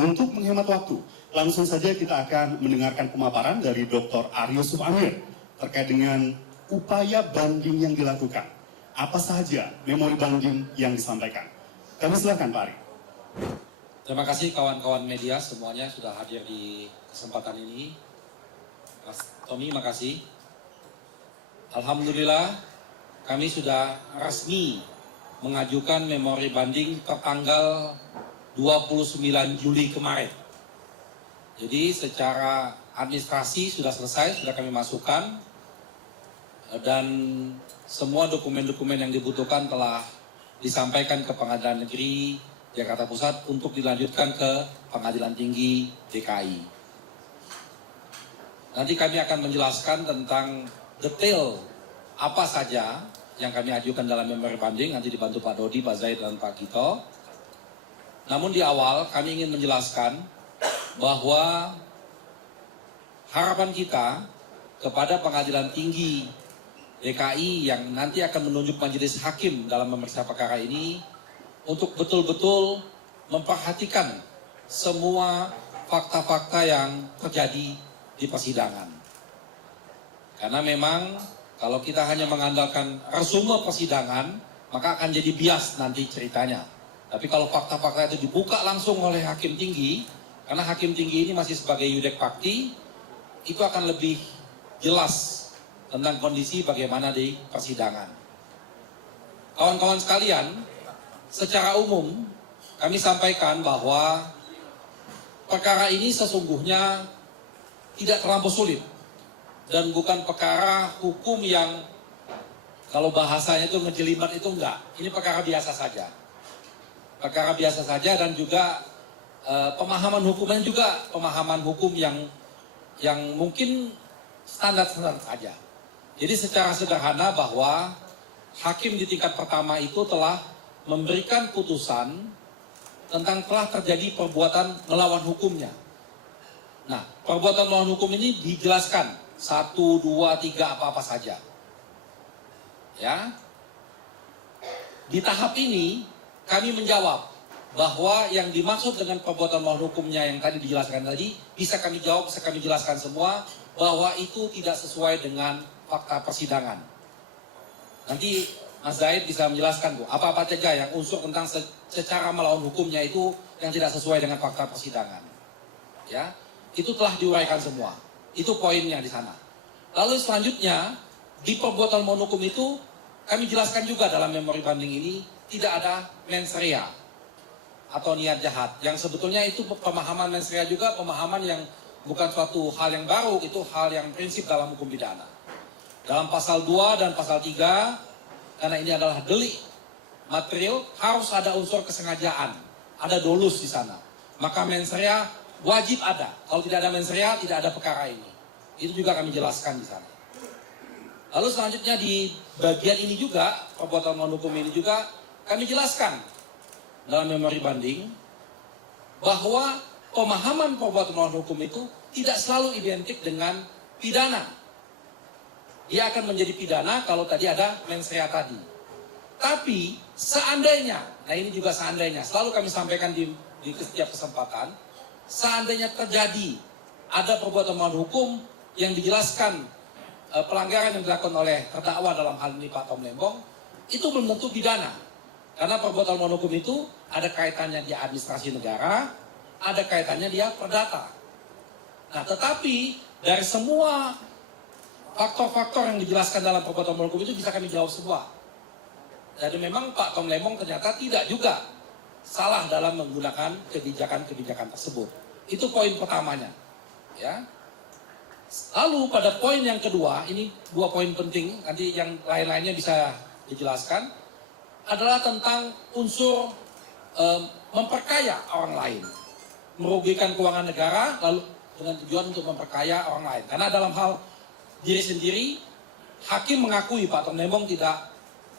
Untuk menghemat waktu, langsung saja kita akan mendengarkan pemaparan dari Dr. Aryo Subamir terkait dengan upaya banding yang dilakukan. Apa saja memori banding yang disampaikan? Kami silakan Pak Ari. Terima kasih kawan-kawan media semuanya sudah hadir di kesempatan ini. Mas Tommy, makasih. Alhamdulillah, kami sudah resmi mengajukan memori banding tertanggal 29 Juli kemarin. Jadi secara administrasi sudah selesai, sudah kami masukkan, dan semua dokumen-dokumen yang dibutuhkan telah disampaikan ke Pengadilan Negeri Jakarta Pusat untuk dilanjutkan ke Pengadilan Tinggi DKI. Nanti kami akan menjelaskan tentang detail apa saja yang kami ajukan dalam memori banding, nanti dibantu Pak Dodi, Pak Zaid, dan Pak Gito. Namun di awal kami ingin menjelaskan bahwa harapan kita kepada Pengadilan Tinggi DKI yang nanti akan menunjuk majelis hakim dalam memeriksa perkara ini untuk betul-betul memperhatikan semua fakta-fakta yang terjadi di persidangan. Karena memang kalau kita hanya mengandalkan resume persidangan, maka akan jadi bias nanti ceritanya. Tapi kalau fakta-fakta itu dibuka langsung oleh hakim tinggi, karena hakim tinggi ini masih sebagai yudek fakti, itu akan lebih jelas tentang kondisi bagaimana di persidangan. Kawan-kawan sekalian, secara umum kami sampaikan bahwa perkara ini sesungguhnya tidak terlampau sulit. Dan bukan perkara hukum yang kalau bahasanya itu ngejelimet itu enggak. Ini perkara biasa saja. Perkara biasa saja dan juga pemahaman hukumnya juga pemahaman hukum yang mungkin standar-standar saja. Jadi secara sederhana bahwa hakim di tingkat pertama itu telah memberikan putusan tentang telah terjadi perbuatan melawan hukumnya. Nah, perbuatan melawan hukum ini dijelaskan 1, 2, 3 apa-apa saja. Ya. Di tahap ini kami menjawab bahwa yang dimaksud dengan perbuatan melawan hukumnya yang tadi dijelaskan tadi bisa kami jawab, bisa kami jelaskan semua bahwa itu tidak sesuai dengan fakta persidangan. Nanti Mas Zaid bisa menjelaskan Bu, apa-apa saja yang unsur tentang secara melawan hukumnya itu yang tidak sesuai dengan fakta persidangan. Ya, itu telah diuraikan semua. Itu poinnya di sana. Lalu selanjutnya, di perbuatan melawan hukum itu, kami jelaskan juga dalam memori banding ini, tidak ada mens rea atau niat jahat. Yang sebetulnya itu pemahaman mens rea juga, pemahaman yang bukan suatu hal yang baru, itu hal yang prinsip dalam hukum pidana. Dalam pasal 2 dan pasal 3, karena ini adalah delik material, harus ada unsur kesengajaan. Ada dolus di sana. Maka mens rea wajib ada. Kalau tidak ada mens rea, tidak ada perkara ini. Itu juga kami jelaskan di sana. Lalu selanjutnya di bagian ini juga, perbuatan melawan hukum ini juga, kami jelaskan dalam memori banding, bahwa pemahaman perbuatan melawan hukum itu tidak selalu identik dengan pidana. Dia akan menjadi pidana kalau tadi ada mens rea tadi. Tapi seandainya, nah ini juga seandainya, selalu kami sampaikan di setiap kesempatan, seandainya terjadi ada perbuatan melawan hukum yang dijelaskan pelanggaran yang dilakukan oleh terdakwa dalam hal ini Pak Tom Lembong, itu belum tentu pidana. Karena perbuatan melawan hukum itu ada kaitannya dia administrasi negara, ada kaitannya dia perdata. Nah, tetapi dari semua faktor-faktor yang dijelaskan dalam perbuatan melawan hukum itu bisa kami jawab semua. Jadi memang Pak Tom Lembong ternyata tidak juga salah dalam menggunakan kebijakan-kebijakan tersebut. Itu poin pertamanya. Ya. Lalu pada poin yang kedua, ini 2 poin penting, nanti yang lain-lainnya bisa dijelaskan, adalah tentang unsur memperkaya orang lain. Merugikan keuangan negara, lalu dengan tujuan untuk memperkaya orang lain. Karena dalam hal diri sendiri, hakim mengakui Pak Tom Lembong tidak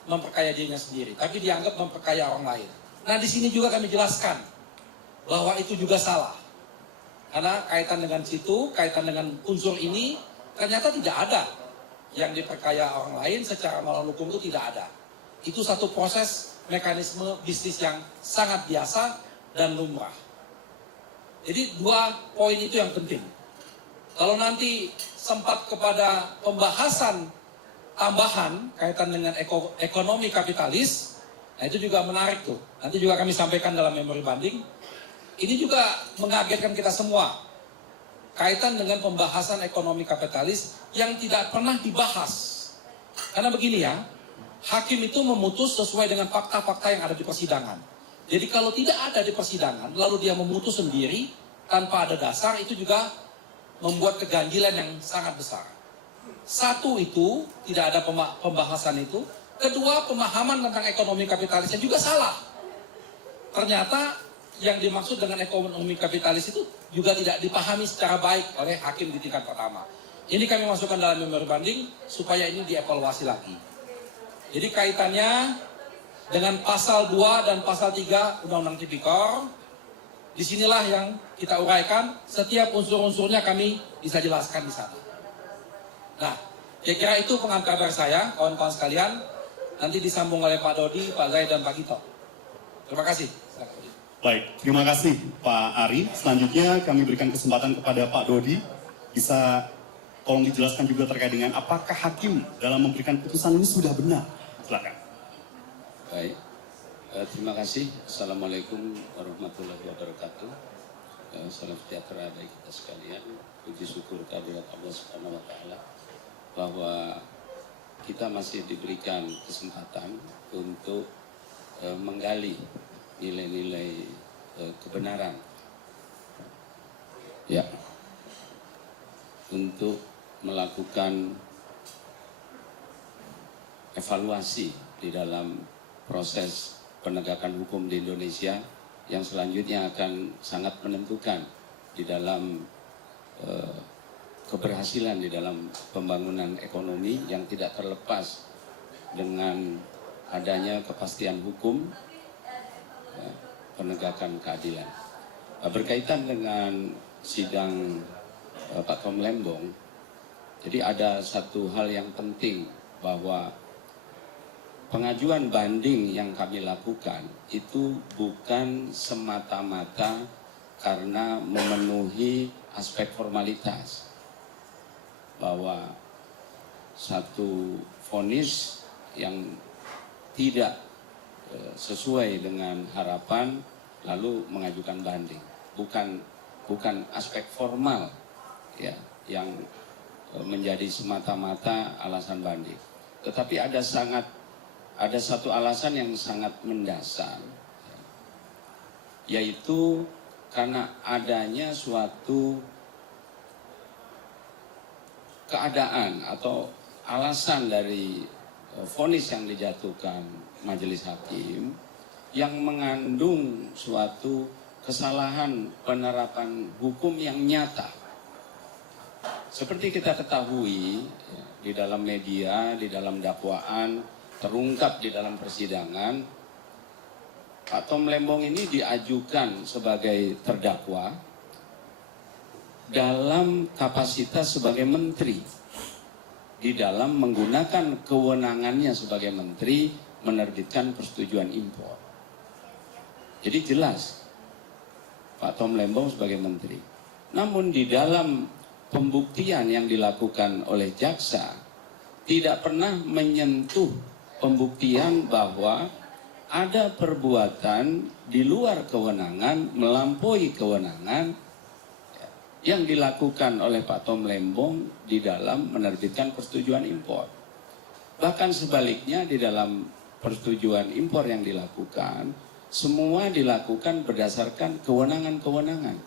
memperkaya dirinya sendiri, tapi dianggap memperkaya orang lain. Nah di sini juga kami jelaskan bahwa itu juga salah. Karena kaitan dengan situ, kaitan dengan unsur ini, ternyata tidak ada yang diperkaya orang lain secara melawan hukum itu tidak ada. Itu satu proses mekanisme bisnis yang sangat biasa dan lumrah. Jadi 2 poin itu yang penting. Kalau nanti sempat kepada pembahasan tambahan kaitan dengan ekonomi kapitalis, nah itu juga menarik tuh. Nanti juga kami sampaikan dalam memori banding. Ini juga mengagetkan kita semua. Kaitan dengan pembahasan ekonomi kapitalis yang tidak pernah dibahas. Karena begini ya, hakim itu memutus sesuai dengan fakta-fakta yang ada di persidangan. Jadi kalau tidak ada di persidangan, lalu dia memutus sendiri tanpa ada dasar, itu juga membuat keganjilan yang sangat besar. Satu itu, tidak ada pembahasan itu. Kedua, pemahaman tentang ekonomi kapitalisnya juga salah. Ternyata yang dimaksud dengan ekonomi kapitalis itu juga tidak dipahami secara baik oleh hakim di tingkat pertama. Ini kami masukkan dalam memori banding supaya ini dievaluasi lagi. Jadi kaitannya dengan pasal 2 dan pasal 3 Undang-Undang Tipikor, disinilah yang kita uraikan, setiap unsur-unsurnya kami bisa jelaskan di sana. Nah, kira-kira itu pengantar dari saya, kawan-kawan sekalian. Nanti disambung oleh Pak Dodi, Pak Zaid, dan Pak Gito. Terima kasih. Baik, terima kasih Pak Ari. Selanjutnya kami berikan kesempatan kepada Pak Dodi. Bisa tolong dijelaskan juga terkait dengan apakah hakim dalam memberikan putusan ini sudah benar. Silakan. Baik, terima kasih. Assalamualaikum warahmatullahi wabarakatuh. Salam sejahtera bagi kita sekalian. Puji syukur kehadirat Allah Subhanahu wa Ta'ala bahwa kita masih diberikan kesempatan untuk menggali nilai-nilai kebenaran, ya, untuk melakukan evaluasi di dalam proses penegakan hukum di Indonesia yang selanjutnya akan sangat menentukan di dalam keberhasilan di dalam pembangunan ekonomi yang tidak terlepas dengan adanya kepastian hukum, penegakan keadilan. Berkaitan dengan sidang Pak Tom Lembong, jadi ada satu hal yang penting bahwa pengajuan banding yang kami lakukan itu bukan semata-mata karena memenuhi aspek formalitas, bahwa satu vonis yang tidak sesuai dengan harapan lalu mengajukan banding, bukan aspek formal ya yang menjadi semata-mata alasan banding, tetapi ada satu alasan yang sangat mendasar, yaitu karena adanya suatu keadaan atau alasan dari vonis yang dijatuhkan majelis hakim yang mengandung suatu kesalahan penerapan hukum yang nyata. Seperti kita ketahui di dalam media, di dalam dakwaan, terungkap di dalam persidangan, Pak Tom Lembong ini diajukan sebagai terdakwa dalam kapasitas sebagai menteri, di dalam menggunakan kewenangannya sebagai menteri menerbitkan persetujuan impor. Jadi jelas Pak Tom Lembong sebagai menteri. Namun di dalam pembuktian yang dilakukan oleh jaksa tidak pernah menyentuh pembuktian bahwa ada perbuatan di luar kewenangan, melampaui kewenangan yang dilakukan oleh Pak Tom Lembong di dalam menerbitkan persetujuan impor. Bahkan sebaliknya, di dalam persetujuan impor yang dilakukan, semua dilakukan berdasarkan kewenangan-kewenangan.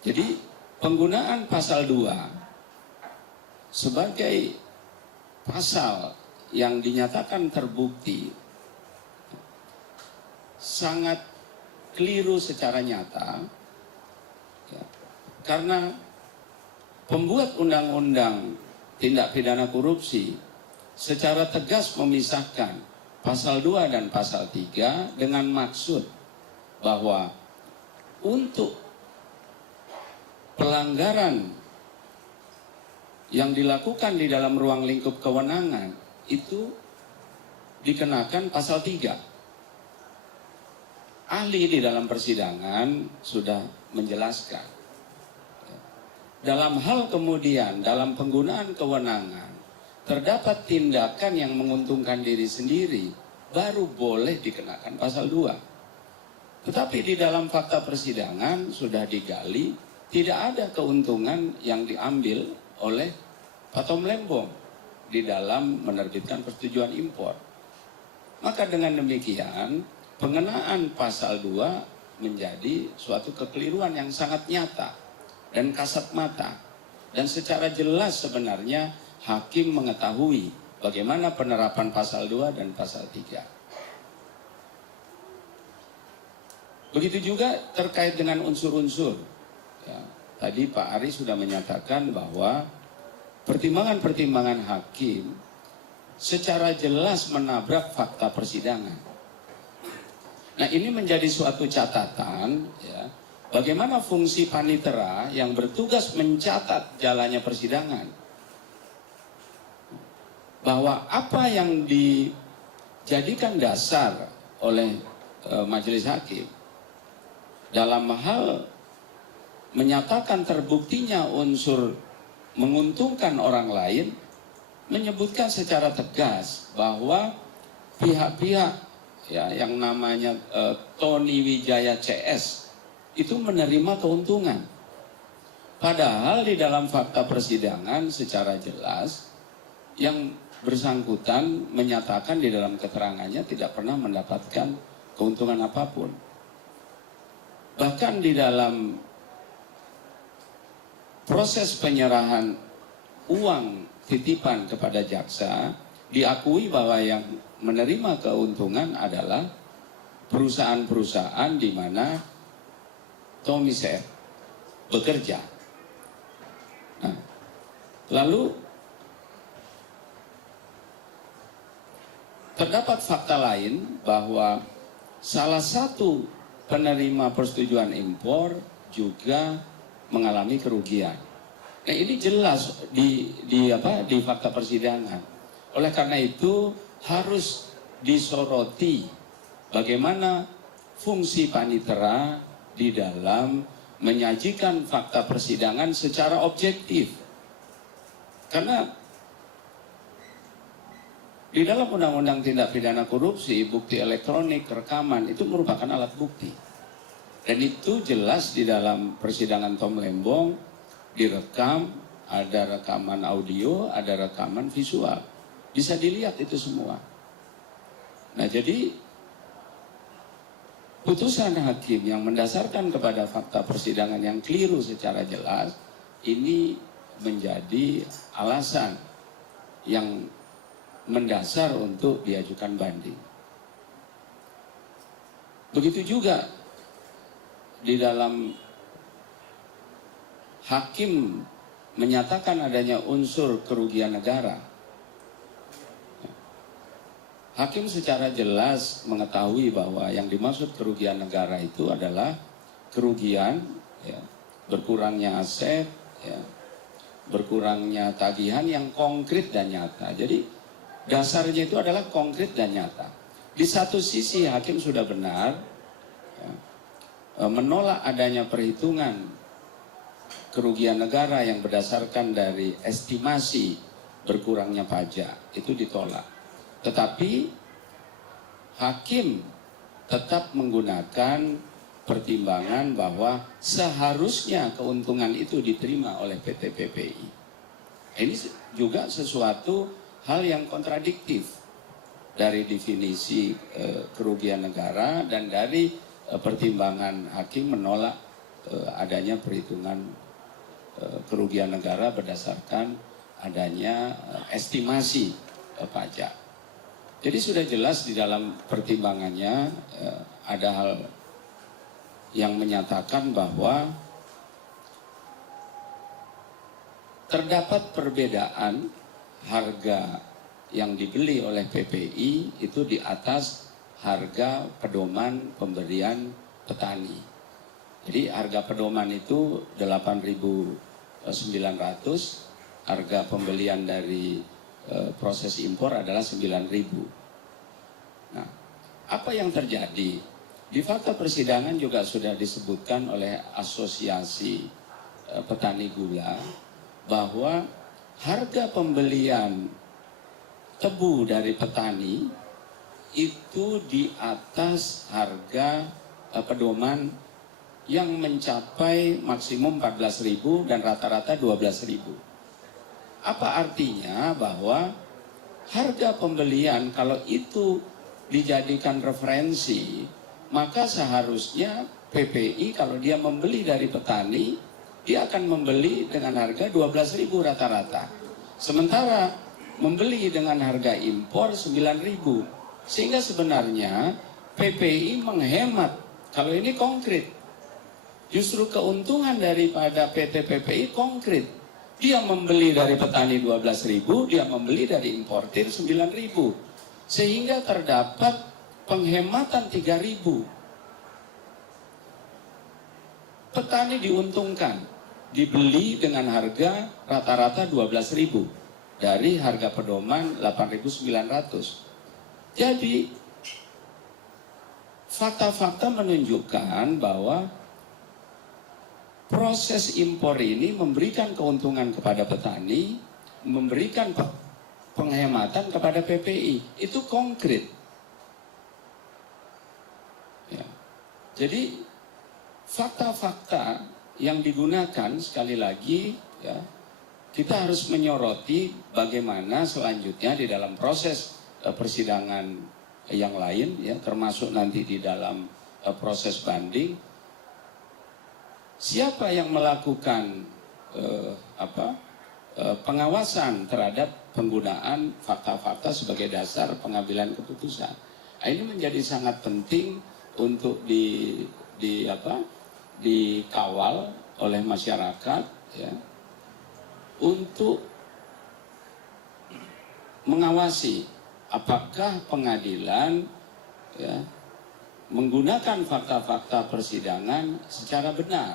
Jadi penggunaan pasal 2 sebagai pasal yang dinyatakan terbukti sangat keliru secara nyata, ya, karena pembuat undang-undang tindak pidana korupsi secara tegas memisahkan pasal 2 dan pasal 3 dengan maksud bahwa untuk pelanggaran yang dilakukan di dalam ruang lingkup kewenangan itu dikenakan pasal 3. ahli di dalam persidangan sudah menjelaskan. Dalam hal kemudian, dalam penggunaan kewenangan, terdapat tindakan yang menguntungkan diri sendiri, baru boleh dikenakan pasal 2. Tetapi di dalam fakta persidangan sudah digali, tidak ada keuntungan yang diambil oleh Pak Tom Lembong di dalam menerbitkan persetujuan impor. Maka dengan demikian, pengenaan pasal 2 menjadi suatu kekeliruan yang sangat nyata dan kasat mata. Dan secara jelas sebenarnya hakim mengetahui bagaimana penerapan pasal 2 dan pasal 3. Begitu juga terkait dengan unsur-unsur. Ya, tadi Pak Ari sudah menyatakan bahwa pertimbangan-pertimbangan hakim secara jelas menabrak fakta persidangan. Nah, ini menjadi suatu catatan, ya, bagaimana fungsi panitera yang bertugas mencatat jalannya persidangan. Bahwa apa yang dijadikan dasar oleh majelis hakim dalam hal menyatakan terbuktinya unsur menguntungkan orang lain, menyebutkan secara tegas bahwa pihak-pihak ya yang namanya Tony Wijaya CS itu menerima keuntungan. Padahal di dalam fakta persidangan secara jelas yang bersangkutan menyatakan di dalam keterangannya tidak pernah mendapatkan keuntungan apapun. Bahkan di dalam proses penyerahan uang titipan kepada jaksa, diakui bahwa yang menerima keuntungan adalah perusahaan-perusahaan di mana Tommy Seth bekerja. Nah, lalu terdapat fakta lain bahwa salah satu penerima persetujuan impor juga mengalami kerugian. Nah, ini jelas di fakta persidangan. Oleh karena itu harus disoroti bagaimana fungsi panitera di dalam menyajikan fakta persidangan secara objektif. Karena di dalam Undang-Undang Tindak Pidana Korupsi, bukti elektronik, rekaman itu merupakan alat bukti. Dan itu jelas di dalam persidangan Tom Lembong direkam, ada rekaman audio, ada rekaman visual. Bisa dilihat itu semua. Nah, jadi putusan hakim yang mendasarkan kepada fakta persidangan yang keliru secara jelas, ini menjadi alasan yang mendasar untuk diajukan banding. Begitu juga di dalam hakim menyatakan adanya unsur kerugian negara. Hakim secara jelas mengetahui bahwa yang dimaksud kerugian negara itu adalah kerugian, ya, berkurangnya aset, ya, berkurangnya tagihan yang konkret dan nyata. Jadi dasarnya itu adalah konkret dan nyata. Di satu sisi hakim sudah benar ya, menolak adanya perhitungan kerugian negara yang berdasarkan dari estimasi berkurangnya pajak, itu ditolak. Tetapi hakim tetap menggunakan pertimbangan bahwa seharusnya keuntungan itu diterima oleh PT PPI. Ini juga sesuatu hal yang kontradiktif dari definisi kerugian negara dan dari pertimbangan hakim menolak adanya perhitungan kerugian negara berdasarkan adanya estimasi pajak. Jadi sudah jelas di dalam pertimbangannya ada hal yang menyatakan bahwa terdapat perbedaan harga yang dibeli oleh PPI itu di atas harga pedoman pemberian petani. Jadi harga pedoman itu 8.900, harga pembelian dari proses impor adalah 9.000. Nah, apa yang terjadi? Di fakta persidangan juga sudah disebutkan oleh Asosiasi Petani Gula bahwa harga pembelian tebu dari petani itu di atas harga pedoman yang mencapai maksimum 14.000 dan rata-rata 12.000. Apa artinya bahwa harga pembelian kalau itu dijadikan referensi, maka seharusnya PPI kalau dia membeli dari petani, dia akan membeli dengan harga 12.000 rata-rata. Sementara membeli dengan harga impor 9.000. Sehingga sebenarnya PPI menghemat. Kalau ini konkret. Justru keuntungan daripada PT PPI konkret. Dia membeli dari petani 12.000, dia membeli dari importir 9.000. Sehingga terdapat penghematan 3.000. Petani diuntungkan, dibeli dengan harga rata-rata 12.000 dari harga pedoman 8.900. Jadi fakta-fakta menunjukkan bahwa proses impor ini memberikan keuntungan kepada petani, memberikan penghematan kepada PPI. Itu konkret. Ya. Jadi fakta-fakta yang digunakan sekali lagi ya, kita harus menyoroti bagaimana selanjutnya di dalam proses persidangan yang lain ya, termasuk nanti di dalam proses banding, siapa yang melakukan pengawasan terhadap penggunaan fakta-fakta sebagai dasar pengambilan keputusan. Nah, ini menjadi sangat penting untuk dikawal oleh masyarakat ya, untuk mengawasi apakah pengadilan ya, menggunakan fakta-fakta persidangan secara benar.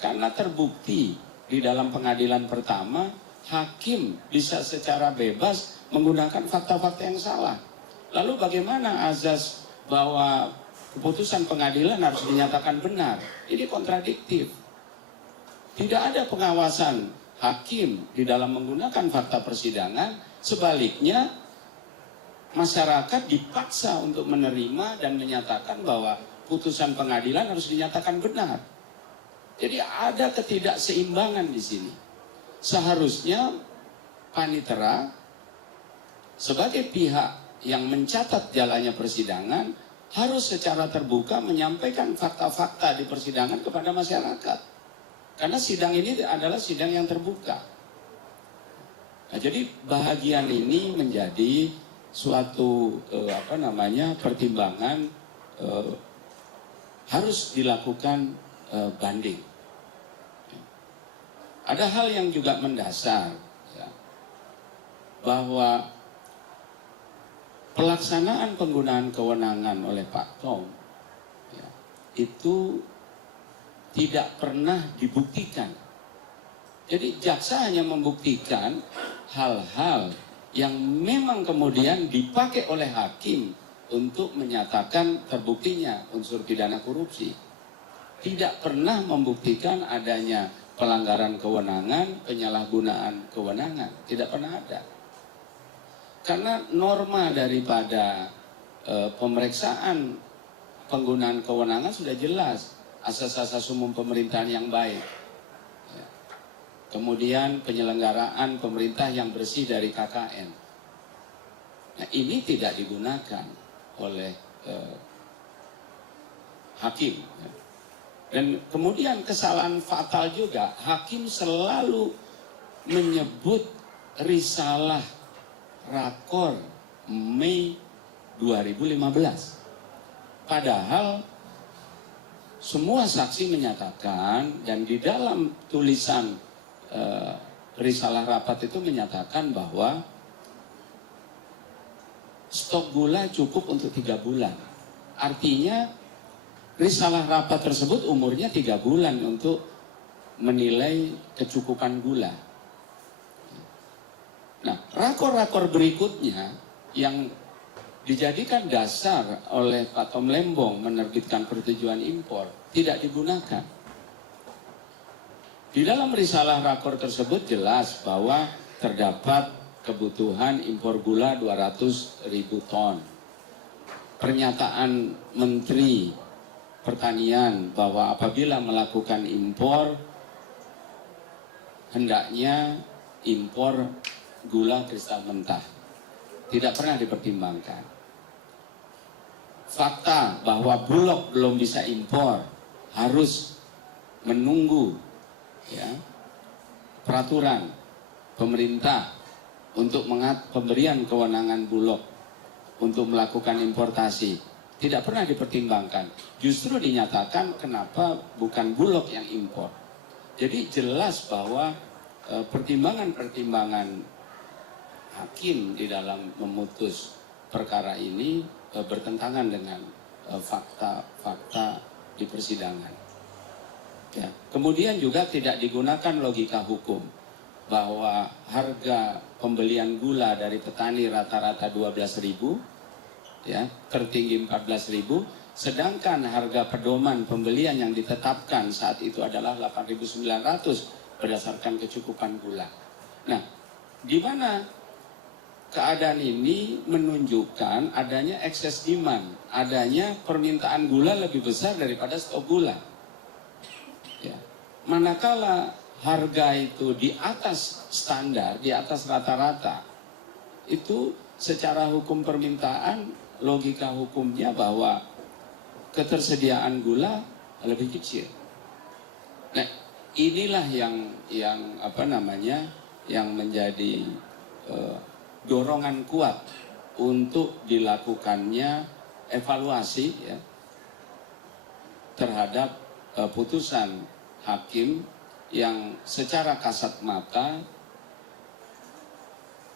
Karena terbukti di dalam pengadilan pertama, hakim bisa secara bebas menggunakan fakta-fakta yang salah. Lalu bagaimana azas bahwa keputusan pengadilan harus dinyatakan benar? Ini kontradiktif. Tidak ada pengawasan hakim di dalam menggunakan fakta persidangan, sebaliknya masyarakat dipaksa untuk menerima dan menyatakan bahwa putusan pengadilan harus dinyatakan benar. Jadi ada ketidakseimbangan di sini. Seharusnya panitera sebagai pihak yang mencatat jalannya persidangan harus secara terbuka menyampaikan fakta-fakta di persidangan kepada masyarakat. Karena sidang ini adalah sidang yang terbuka. Nah, jadi bahagian ini menjadi suatu pertimbangan harus dilakukan banding. Ada hal yang juga mendasar ya, bahwa pelaksanaan penggunaan kewenangan oleh Pak Tom ya, itu tidak pernah dibuktikan. Jadi jaksa hanya membuktikan hal-hal yang memang kemudian dipakai oleh hakim untuk menyatakan terbuktinya unsur pidana korupsi. Tidak pernah membuktikan adanya pelanggaran kewenangan, penyalahgunaan kewenangan. Tidak pernah ada. Karena norma daripada pemeriksaan penggunaan kewenangan sudah jelas. Asas-asas umum pemerintahan yang baik. Ya. Kemudian penyelenggaraan pemerintah yang bersih dari KKN. Nah, ini tidak digunakan oleh hakim. Ya. Dan kemudian kesalahan fatal juga, hakim selalu menyebut risalah rakor Mei 2015. Padahal semua saksi menyatakan dan di dalam tulisan risalah rapat itu menyatakan bahwa stok gula cukup untuk 3 bulan. Artinya risalah rapat tersebut umurnya 3 bulan untuk menilai kecukupan gula. Nah, rakor-rakor berikutnya yang dijadikan dasar oleh Pak Tom Lembong menerbitkan persetujuan impor tidak digunakan. Di dalam risalah rakor tersebut jelas bahwa terdapat kebutuhan impor gula 200.000 ton. Pernyataan Menteri Pertanian bahwa apabila melakukan impor hendaknya impor gula kristal mentah tidak pernah dipertimbangkan. Fakta bahwa Bulog belum bisa impor harus menunggu ya, peraturan pemerintah untuk pemberian kewenangan Bulog untuk melakukan importasi tidak pernah dipertimbangkan. Justru dinyatakan kenapa bukan Bulog yang impor. Jadi jelas bahwa pertimbangan-pertimbangan hakim di dalam memutus perkara ini bertentangan dengan fakta-fakta di persidangan. Ya. Kemudian juga tidak digunakan logika hukum bahwa harga pembelian gula dari petani rata-rata 12.000, ya, tertinggi 14.000, sedangkan harga pedoman pembelian yang ditetapkan saat itu adalah 8.900 berdasarkan kecukupan gula. Nah, di mana keadaan ini menunjukkan adanya excess demand, adanya permintaan gula lebih besar daripada stok gula. Ya. Manakala harga itu di atas standar, di atas rata-rata, itu secara hukum permintaan, logika hukumnya bahwa ketersediaan gula lebih kecil. Nah, inilah yang menjadi dorongan kuat untuk dilakukannya evaluasi ya, terhadap putusan hakim yang secara kasat mata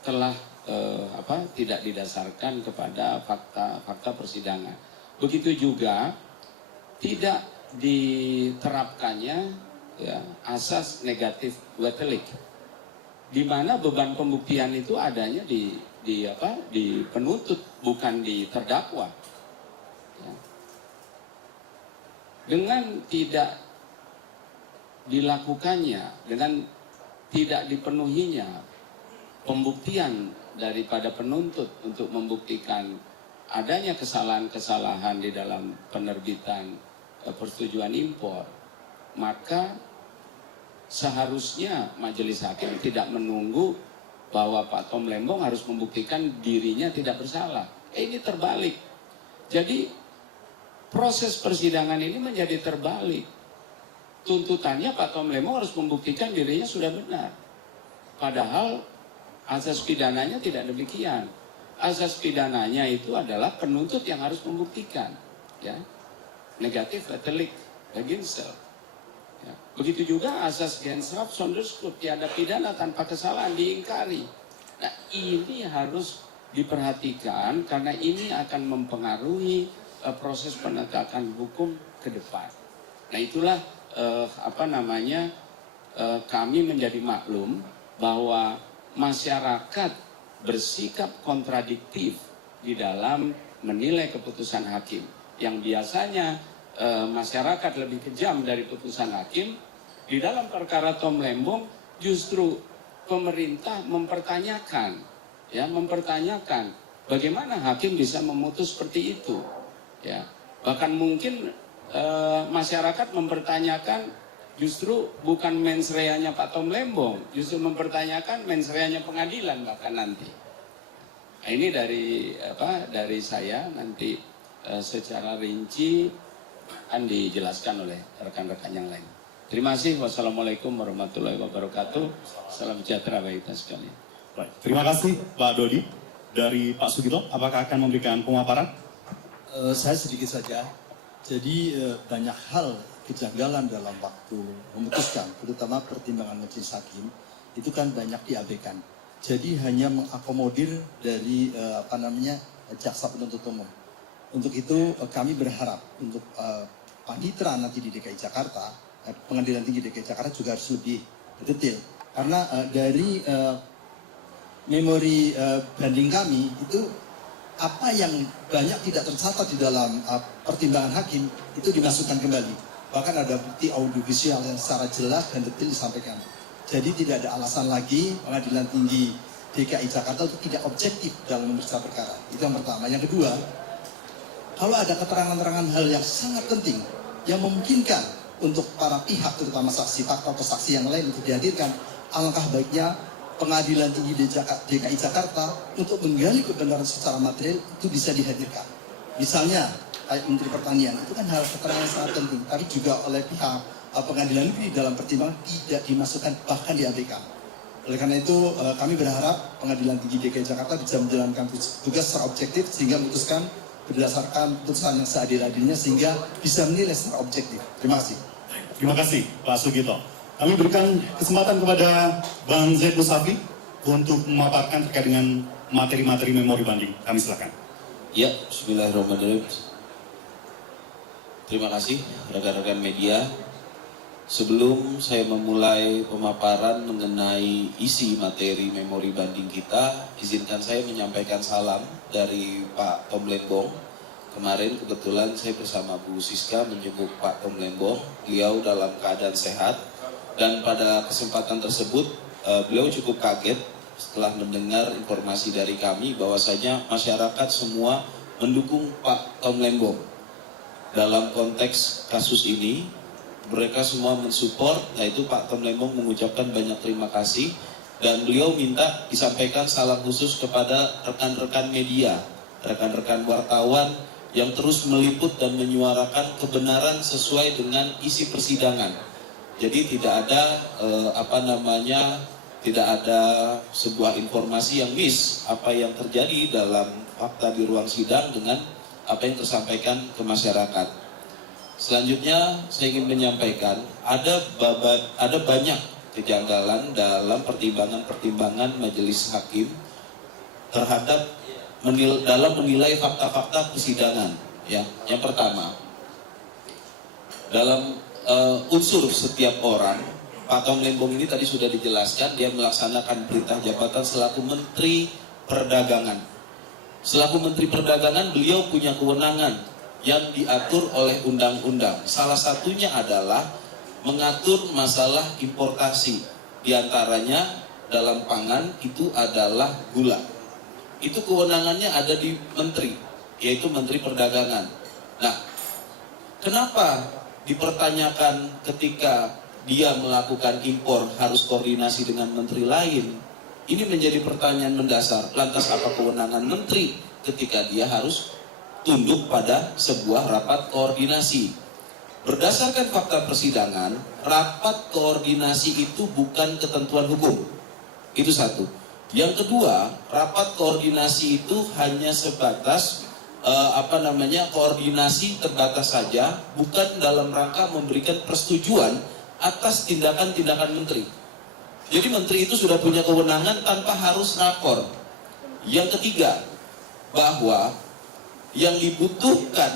telah tidak didasarkan kepada fakta persidangan. Begitu juga tidak diterapkannya ya, asas negatif wetelik, di mana beban pembuktian itu adanya di penuntut, bukan di terdakwa. Ya. Dengan tidak dilakukannya, dengan tidak dipenuhinya pembuktian daripada penuntut untuk membuktikan adanya kesalahan-kesalahan di dalam penerbitan persetujuan impor, maka seharusnya majelis hakim tidak menunggu bahwa Pak Tom Lembong harus membuktikan dirinya tidak bersalah. Ini terbalik. Jadi proses persidangan ini menjadi terbalik. Tuntutannya Pak Tom Lembong harus membuktikan dirinya sudah benar. Padahal asas pidananya tidak demikian. Asas pidananya itu adalah penuntut yang harus membuktikan. Ya. Negatif wetelik beginsel. Ya. Begitu juga asas Gensraff Sonderskut, tiada pidana tanpa kesalahan diingkari. Nah, ini harus diperhatikan karena ini akan mempengaruhi proses penegakan hukum ke depan. Nah, itulah kami menjadi maklum bahwa masyarakat bersikap kontradiktif di dalam menilai keputusan hakim. Yang biasanya masyarakat lebih kejam dari putusan hakim, di dalam perkara Tom Lembong justru pemerintah mempertanyakan bagaimana hakim bisa memutus seperti itu. Ya, bahkan mungkin masyarakat mempertanyakan justru bukan mens rea-nya Pak Tom Lembong, justru mempertanyakan mens rea-nya pengadilan bahkan nanti. Nah, ini dari saya nanti secara rinci akan dijelaskan oleh rekan-rekan yang lain. Terima kasih. Wassalamualaikum warahmatullahi wabarakatuh. Salam sejahtera bagi kita sekalian. Baik, terima kasih Pak Dodi. Dari Pak Sugito, apakah akan memberikan pemaparan? Saya sedikit saja. Jadi banyak hal kejanggalan dalam waktu memutuskan, terutama pertimbangan majelis hakim, itu kan banyak diabaikan. Jadi hanya mengakomodir dari jaksa penuntut umum. Untuk itu kami berharap untuk panitera nanti di DKI Jakarta, Pengadilan Tinggi DKI Jakarta juga harus lebih detail. Karena dari memori banding kami itu apa yang banyak tidak tercatat di dalam pertimbangan hakim itu dimasukkan kembali. Bahkan ada bukti audiovisual yang secara jelas dan detail disampaikan. Jadi tidak ada alasan lagi Pengadilan Tinggi DKI Jakarta itu tidak objektif dalam memeriksa perkara. Itu yang pertama. Yang kedua, kalau ada keterangan-keterangan hal yang sangat penting yang memungkinkan untuk para pihak, terutama saksi fakta atau saksi yang lain untuk dihadirkan, alangkah baiknya Pengadilan Tinggi DKI Jakarta untuk menggali kebenaran secara material itu bisa dihadirkan. Misalnya, kayak Menteri Pertanian, itu kan hal keterangan yang sangat penting, tapi juga oleh pihak pengadilan negeri dalam pertimbangan tidak dimasukkan, bahkan diabaikan. Oleh karena itu, kami berharap Pengadilan Tinggi DKI Jakarta bisa menjalankan tugas secara objektif sehingga memutuskan berdasarkan putusan yang seadil-adilnya sehingga bisa menilai secara objektif. Terima kasih. Terima kasih Pak Sugito. Kami berikan kesempatan kepada Bang Zaid Musafi untuk memaparkan terkait dengan materi-materi memori banding. Kami silakan. Ya, bismillahirrahmanirrahim. Terima kasih rekan-rekan media. Sebelum saya memulai pemaparan mengenai isi materi memori banding kita, izinkan saya menyampaikan salam dari Pak Tom Lembong. Kemarin kebetulan saya bersama Bu Siska menjenguk Pak Tom Lembong. Beliau dalam keadaan sehat. Dan pada kesempatan tersebut beliau cukup kaget setelah mendengar informasi dari kami bahwasanya masyarakat semua mendukung Pak Tom Lembong. Dalam konteks kasus ini mereka semua mensupport, yaitu Pak Tom Lembong mengucapkan banyak terima kasih dan beliau minta disampaikan salam khusus kepada rekan-rekan media, rekan-rekan wartawan yang terus meliput dan menyuarakan kebenaran sesuai dengan isi persidangan. Jadi tidak ada tidak ada sebuah informasi yang miss apa yang terjadi dalam fakta di ruang sidang dengan apa yang tersampaikan ke masyarakat. Selanjutnya saya ingin menyampaikan ada banyak kejanggalan dalam pertimbangan majelis hakim terhadap dalam menilai fakta-fakta persidangan. Ya, yang pertama, dalam unsur setiap orang, Pak Tom Lembong ini tadi sudah dijelaskan, dia melaksanakan perintah jabatan selaku Menteri Perdagangan. Selaku Menteri Perdagangan, beliau punya kewenangan yang diatur oleh undang-undang. Salah satunya adalah mengatur masalah importasi. Di antaranya dalam pangan itu adalah gula. Itu kewenangannya ada di Menteri, yaitu Menteri Perdagangan. Nah, kenapa dipertanyakan ketika dia melakukan impor harus koordinasi dengan menteri lain? Ini menjadi pertanyaan mendasar. Lantas apa kewenangan menteri ketika dia harus tunduk pada sebuah rapat koordinasi? Berdasarkan fakta persidangan, rapat koordinasi itu bukan ketentuan hukum. Itu satu. Yang kedua, rapat koordinasi itu hanya sebatas koordinasi terbatas saja, bukan dalam rangka memberikan persetujuan atas tindakan-tindakan menteri. Jadi menteri itu sudah punya kewenangan tanpa harus rapor. Yang ketiga, bahwa yang dibutuhkan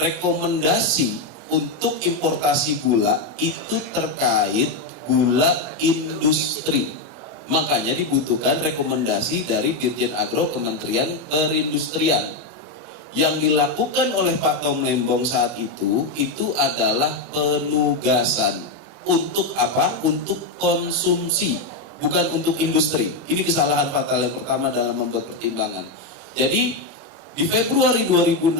rekomendasi untuk importasi gula itu terkait gula industri. Makanya dibutuhkan rekomendasi dari Dirjen Agro Kementerian Perindustrian. Yang dilakukan oleh Pak Tom Lembong saat itu adalah penugasan. Untuk apa? Untuk konsumsi, bukan untuk industri. Ini kesalahan fatal yang pertama dalam membuat pertimbangan. Jadi di Februari 2016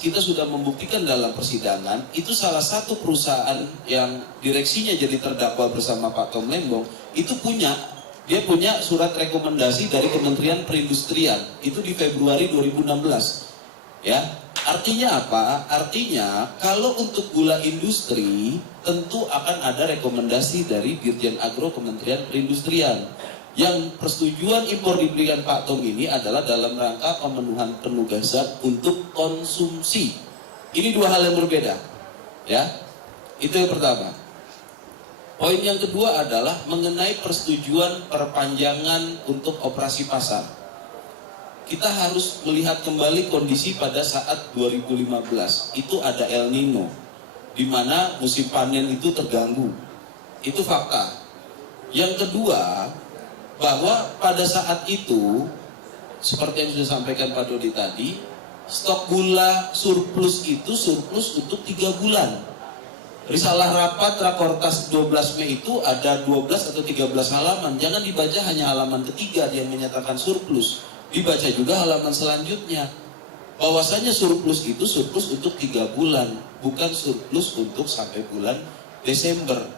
kita sudah membuktikan dalam persidangan itu salah satu perusahaan yang direksinya jadi terdakwa bersama Pak Tom Lembong itu dia punya surat rekomendasi dari Kementerian Perindustrian itu di Februari 2016. Ya, artinya apa? Artinya kalau untuk gula industri tentu akan ada rekomendasi dari Dirjen Agro Kementerian Perindustrian. Yang persetujuan impor diberikan Pak Tom ini adalah dalam rangka pemenuhan penugasan untuk konsumsi. Ini dua hal yang berbeda. Ya, itu yang pertama. Poin yang kedua adalah mengenai persetujuan perpanjangan untuk operasi pasar. Kita harus melihat kembali kondisi pada saat 2015. Itu ada El Nino, di mana musim panen itu terganggu. Itu fakta. Yang kedua, bahwa pada saat itu seperti yang sudah disampaikan Pak Dodi tadi, stok gula surplus itu surplus untuk 3 bulan. Risalah rapat Rakortas 12 Mei itu ada 12 atau 13 halaman. Jangan dibaca hanya halaman ketiga yang menyatakan surplus. Dibaca juga halaman selanjutnya. Bahwasanya surplus itu surplus untuk 3 bulan, bukan surplus untuk sampai bulan Desember.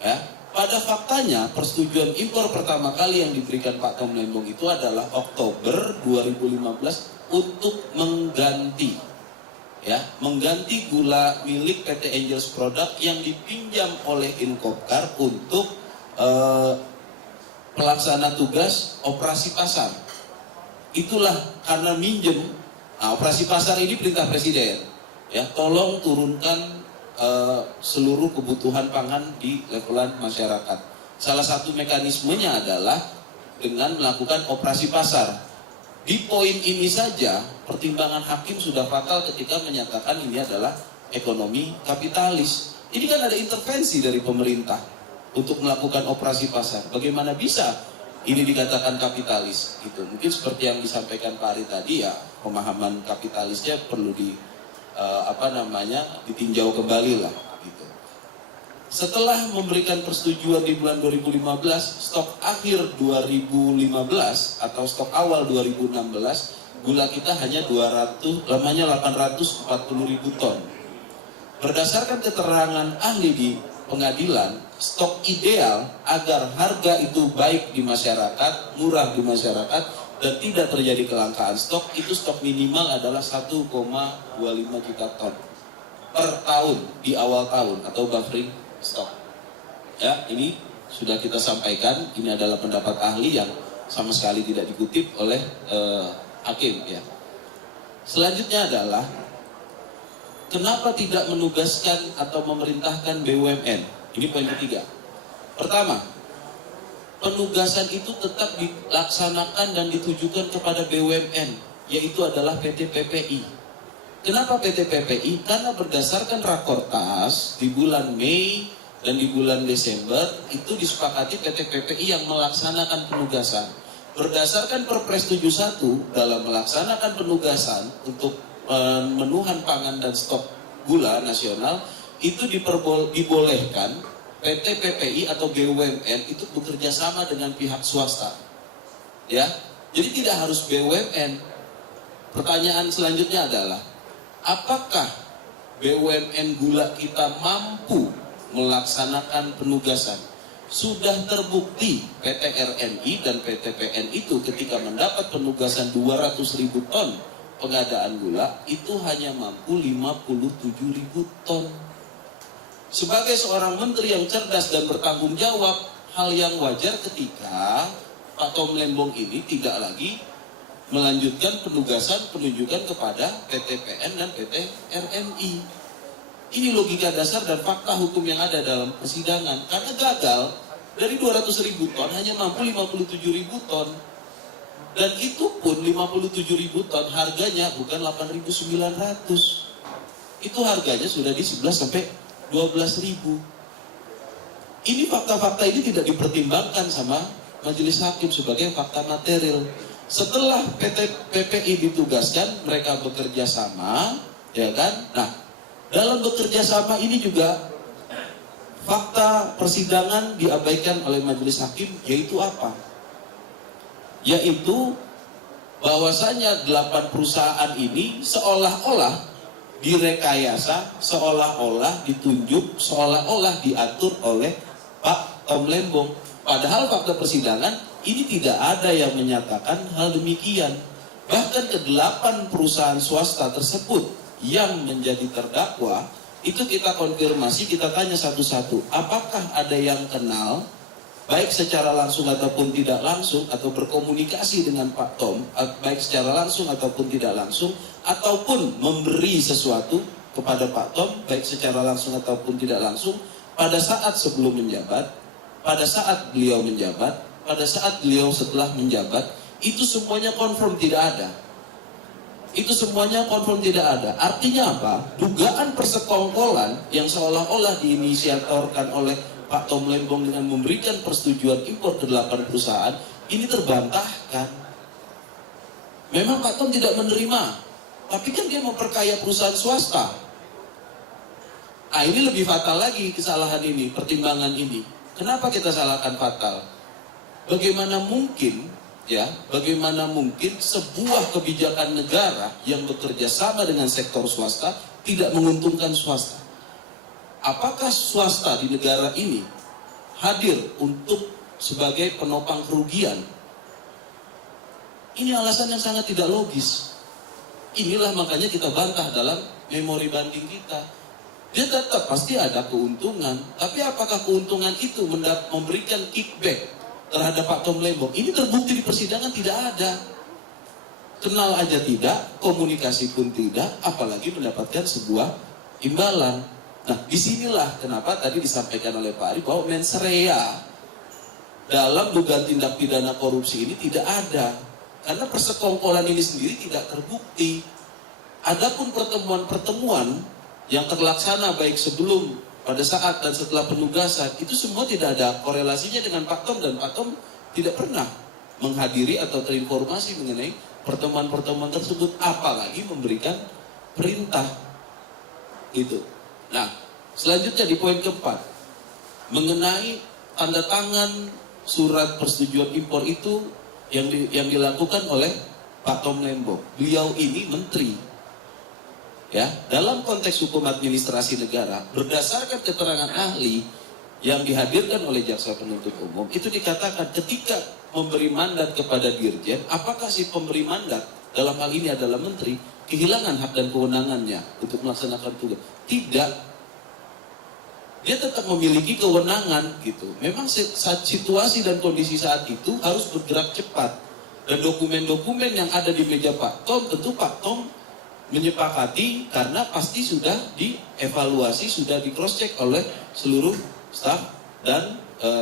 Ya. Pada faktanya persetujuan impor pertama kali yang diberikan Pak Tom Lembong itu adalah Oktober 2015 untuk mengganti gula milik PT Angels Product yang dipinjam oleh Inkopkar untuk pelaksana tugas operasi pasar. Itulah karena minjem. Nah, operasi pasar ini perintah presiden. Ya, tolong turunkan seluruh kebutuhan pangan di levelan masyarakat. Salah satu mekanismenya adalah dengan melakukan operasi pasar. Di poin ini saja pertimbangan hakim sudah fatal ketika menyatakan ini adalah ekonomi kapitalis. Ini kan ada intervensi dari pemerintah untuk melakukan operasi pasar. Bagaimana bisa ini dikatakan kapitalis? Gitu. Mungkin seperti yang disampaikan Pak Ari tadi, ya pemahaman kapitalisnya perlu ditinjau kembali lah. Gitu. Setelah memberikan persetujuan di bulan 2015, stok akhir 2015 atau stok awal 2016, gula kita hanya 840.000 ton. Berdasarkan keterangan ahli di pengadilan, stok ideal agar harga itu baik di masyarakat, murah di masyarakat, dan tidak terjadi kelangkaan stok, itu stok minimal adalah 1,25 juta ton per tahun di awal tahun atau buffering stok. Ya, ini sudah kita sampaikan, ini adalah pendapat ahli yang sama sekali tidak dikutip oleh hakim. Ya. Selanjutnya adalah kenapa tidak menugaskan atau memerintahkan BUMN? Ini poin ketiga. Pertama, penugasan itu tetap dilaksanakan dan ditujukan kepada BUMN, yaitu adalah PT PPI. Kenapa PT PPI? Karena berdasarkan Rakortas di bulan Mei dan di bulan Desember itu disepakati PT PPI yang melaksanakan penugasan. Berdasarkan Perpres 71 dalam melaksanakan penugasan untuk pemenuhan pangan dan stok gula nasional itu dibolehkan PT PPI atau BUMN itu bekerja sama dengan pihak swasta. Ya. Jadi tidak harus BUMN. Pertanyaan selanjutnya adalah apakah BUMN gula kita mampu melaksanakan penugasan? Sudah terbukti PT RNI dan PT PN itu ketika mendapat penugasan 200.000 ton pengadaan gula itu hanya mampu 57.000 ton. Sebagai seorang menteri yang cerdas dan bertanggung jawab, hal yang wajar ketika Pak Tom Lembong ini tidak lagi melanjutkan penugasan penunjukan kepada PT PN dan PT RNI. Ini logika dasar dan fakta hukum yang ada dalam persidangan. Karena gagal, dari 200.000 ton hanya mampu 57.000 ton. Dan itu pun 57.000 ton harganya bukan 8.900. Itu harganya sudah di 11 sampai 12.000. Ini fakta-fakta ini tidak dipertimbangkan sama majelis hakim sebagai fakta material. Setelah PT PPI ditugaskan, mereka bekerja sama, ya kan? Nah, dalam bekerja sama ini juga fakta persidangan diabaikan oleh majelis hakim, yaitu apa? Yaitu bahwasanya 8 perusahaan ini seolah-olah direkayasa, seolah-olah ditunjuk, seolah-olah diatur oleh Pak Tom Lembong. Padahal fakta persidangan ini tidak ada yang menyatakan hal demikian. Bahkan ke-8 perusahaan swasta tersebut yang menjadi terdakwa, itu kita konfirmasi, kita tanya satu-satu. Apakah ada yang kenal, baik secara langsung ataupun tidak langsung, atau berkomunikasi dengan Pak Tom, baik secara langsung ataupun tidak langsung, ataupun memberi sesuatu kepada Pak Tom, baik secara langsung ataupun tidak langsung, pada saat sebelum menjabat, pada saat beliau menjabat, pada saat beliau setelah menjabat, itu semuanya confirm tidak ada. Itu semuanya confirm tidak ada. Artinya apa? Dugaan persekongkolan yang seolah-olah diinisiatorkan oleh Pak Tom Lembong dengan memberikan persetujuan impor ke 8 perusahaan, ini terbantahkan. Memang Pak Tom tidak menerima, tapi kan dia memperkaya perusahaan swasta. Ah, ini lebih fatal lagi kesalahan ini, pertimbangan ini. Kenapa kita salahkan fatal? Bagaimana mungkin sebuah kebijakan negara yang bekerja sama dengan sektor swasta tidak menguntungkan swasta? Apakah swasta di negara ini hadir untuk sebagai penopang kerugian? Ini alasan yang sangat tidak logis. Inilah makanya kita bantah dalam memori banding kita. Dia tetap pasti ada keuntungan, tapi apakah keuntungan itu memberikan kickback terhadap Pak Tom Lembong? Ini terbukti di persidangan tidak ada. Kenal aja tidak, komunikasi pun tidak, apalagi mendapatkan sebuah imbalan. Nah, disinilah kenapa tadi disampaikan oleh Pak Ari bahwa mens rea dalam dugaan tindak pidana korupsi ini tidak ada. Karena persekongkolan ini sendiri tidak terbukti. Adapun pertemuan-pertemuan yang terlaksana baik sebelum, pada saat, dan setelah penugasan, itu semua tidak ada korelasinya dengan Pak Tom, dan Pak Tom tidak pernah menghadiri atau terinformasi mengenai pertemuan-pertemuan tersebut, apalagi memberikan perintah. Itu. Nah, selanjutnya di poin keempat, mengenai tanda tangan surat persetujuan impor itu yang dilakukan oleh Pak Tom Lembong. Beliau ini menteri. Ya, dalam konteks hukum administrasi negara, berdasarkan keterangan ahli yang dihadirkan oleh jaksa penuntut umum, itu dikatakan ketika memberi mandat kepada dirjen, apakah si pemberi mandat dalam hal ini adalah menteri kehilangan hak dan kewenangannya untuk melaksanakan tugas? Tidak. Dia tetap memiliki kewenangan gitu. Memang saat situasi dan kondisi saat itu harus bergerak cepat. Dan dokumen-dokumen yang ada di meja Pak Tom, tentu Pak Tom menyepakati karena pasti sudah dievaluasi, sudah di cross check oleh seluruh staf dan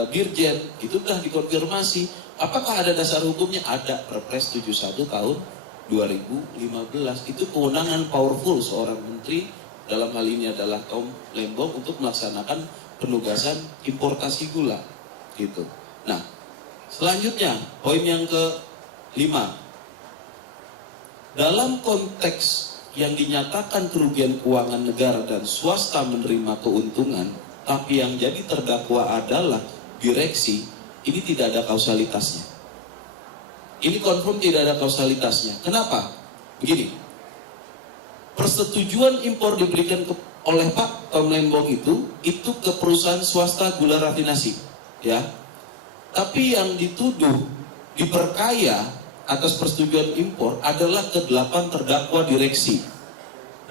dirjen. Itu sudah dikonfirmasi. Apakah ada dasar hukumnya? Ada, Perpres 71 tahun 2015. Itu kewenangan powerful seorang menteri, dalam hal ini adalah Tom Lembong, untuk melaksanakan penugasan importasi gula gitu. Nah, selanjutnya poin yang ke-5. Dalam konteks yang dinyatakan kerugian keuangan negara dan swasta menerima keuntungan, tapi yang jadi terdakwa adalah direksi, ini tidak ada kausalitasnya. Ini confirm tidak ada kausalitasnya. Kenapa? Begini, persetujuan impor diberikan oleh Pak Tom Lembong itu ke perusahaan swasta gula rafinasi, ya. Tapi yang dituduh diperkaya atas persetujuan impor adalah ke-8 terdakwa direksi.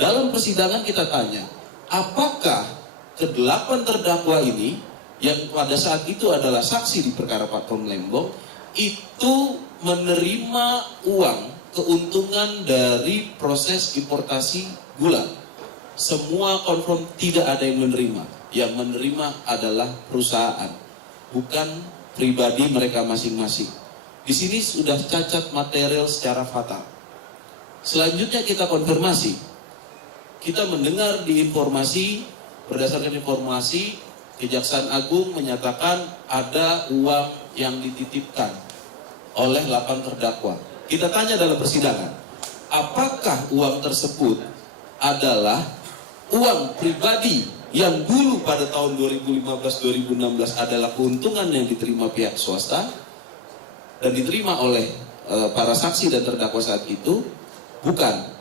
Dalam persidangan kita tanya, apakah ke-8 terdakwa ini yang pada saat itu adalah saksi di perkara Pak Tom Lembong itu menerima uang keuntungan dari proses importasi gula? Semua confirm tidak ada yang menerima. Yang menerima adalah perusahaan, bukan pribadi mereka masing-masing. Di sini sudah cacat material secara fatal. Selanjutnya kita konfirmasi. Kita mendengar di informasi, berdasarkan informasi, Kejaksaan Agung menyatakan ada uang yang dititipkan oleh 8 terdakwa. Kita tanya dalam persidangan, apakah uang tersebut adalah uang pribadi yang dulu pada tahun 2015-2016 adalah keuntungan yang diterima pihak swasta dan diterima oleh para saksi dan terdakwa saat itu? Bukan.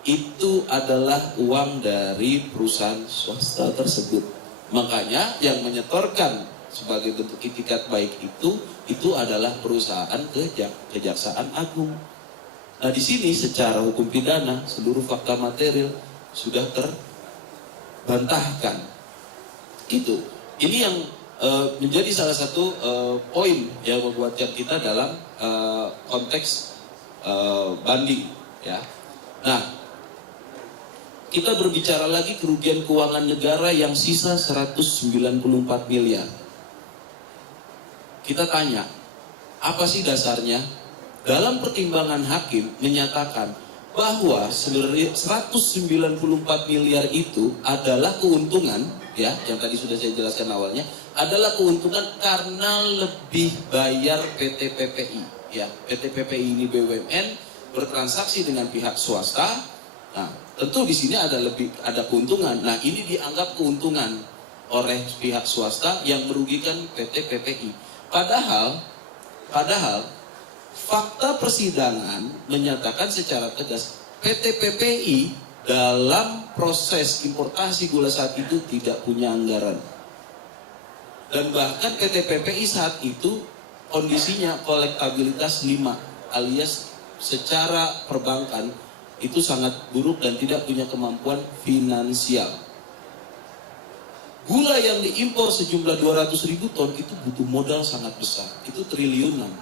Itu adalah uang dari perusahaan swasta tersebut. Makanya yang menyetorkan sebagai bentuk itikat baik itu adalah perusahaan Kejaksaan Agung. Nah, di sini secara hukum pidana seluruh fakta material sudah terbantahkan. Ini yang menjadi salah satu poin yang membuatkan kita dalam konteks banding, ya. Nah, kita berbicara lagi kerugian keuangan negara yang sisa 194 miliar. Kita tanya, apa sih dasarnya? Dalam pertimbangan hakim menyatakan bahwa sebenarnya 194 miliar itu adalah keuntungan, ya, yang tadi sudah saya jelaskan awalnya, adalah keuntungan karena lebih bayar PT PPI, ya. PT PPI ini BUMN bertransaksi dengan pihak swasta. Nah, tentu di sini ada keuntungan. Nah, ini dianggap keuntungan oleh pihak swasta yang merugikan PT PPI. Padahal fakta persidangan menyatakan secara tegas PT PPI dalam proses importasi gula saat itu tidak punya anggaran. Dan bahkan PT PPI saat itu kondisinya kolektabilitas 5, alias secara perbankan itu sangat buruk dan tidak punya kemampuan finansial. Gula yang diimpor sejumlah 200.000 ton itu butuh modal sangat besar, itu triliunan.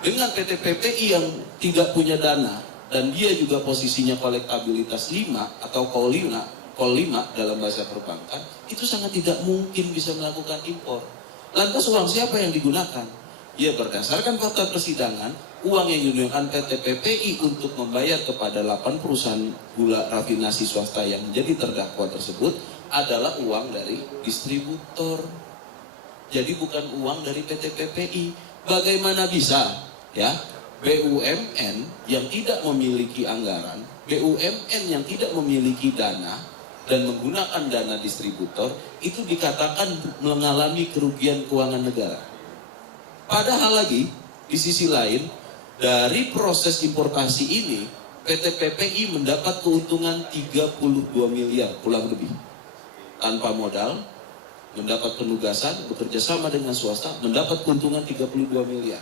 Dengan PT PPI yang tidak punya dana dan dia juga posisinya kolektabilitas 5 atau call 5 dalam bahasa perbankan, itu sangat tidak mungkin bisa melakukan impor. Lantas uang siapa yang digunakan? Ya, berdasarkan fakta persidangan, uang yang digunakan PT PPI untuk membayar kepada 8 perusahaan gula rafinasi swasta yang menjadi terdakwa tersebut adalah uang dari distributor. Jadi bukan uang dari PT PPI. Bagaimana bisa ya BUMN yang tidak memiliki anggaran, BUMN yang tidak memiliki dana dan menggunakan dana distributor itu dikatakan mengalami kerugian keuangan negara. Padahal lagi di sisi lain dari proses importasi ini PT PPI mendapat keuntungan 32 miliar kurang lebih tanpa modal, mendapat penugasan, bekerja sama dengan swasta, mendapat keuntungan 32 miliar.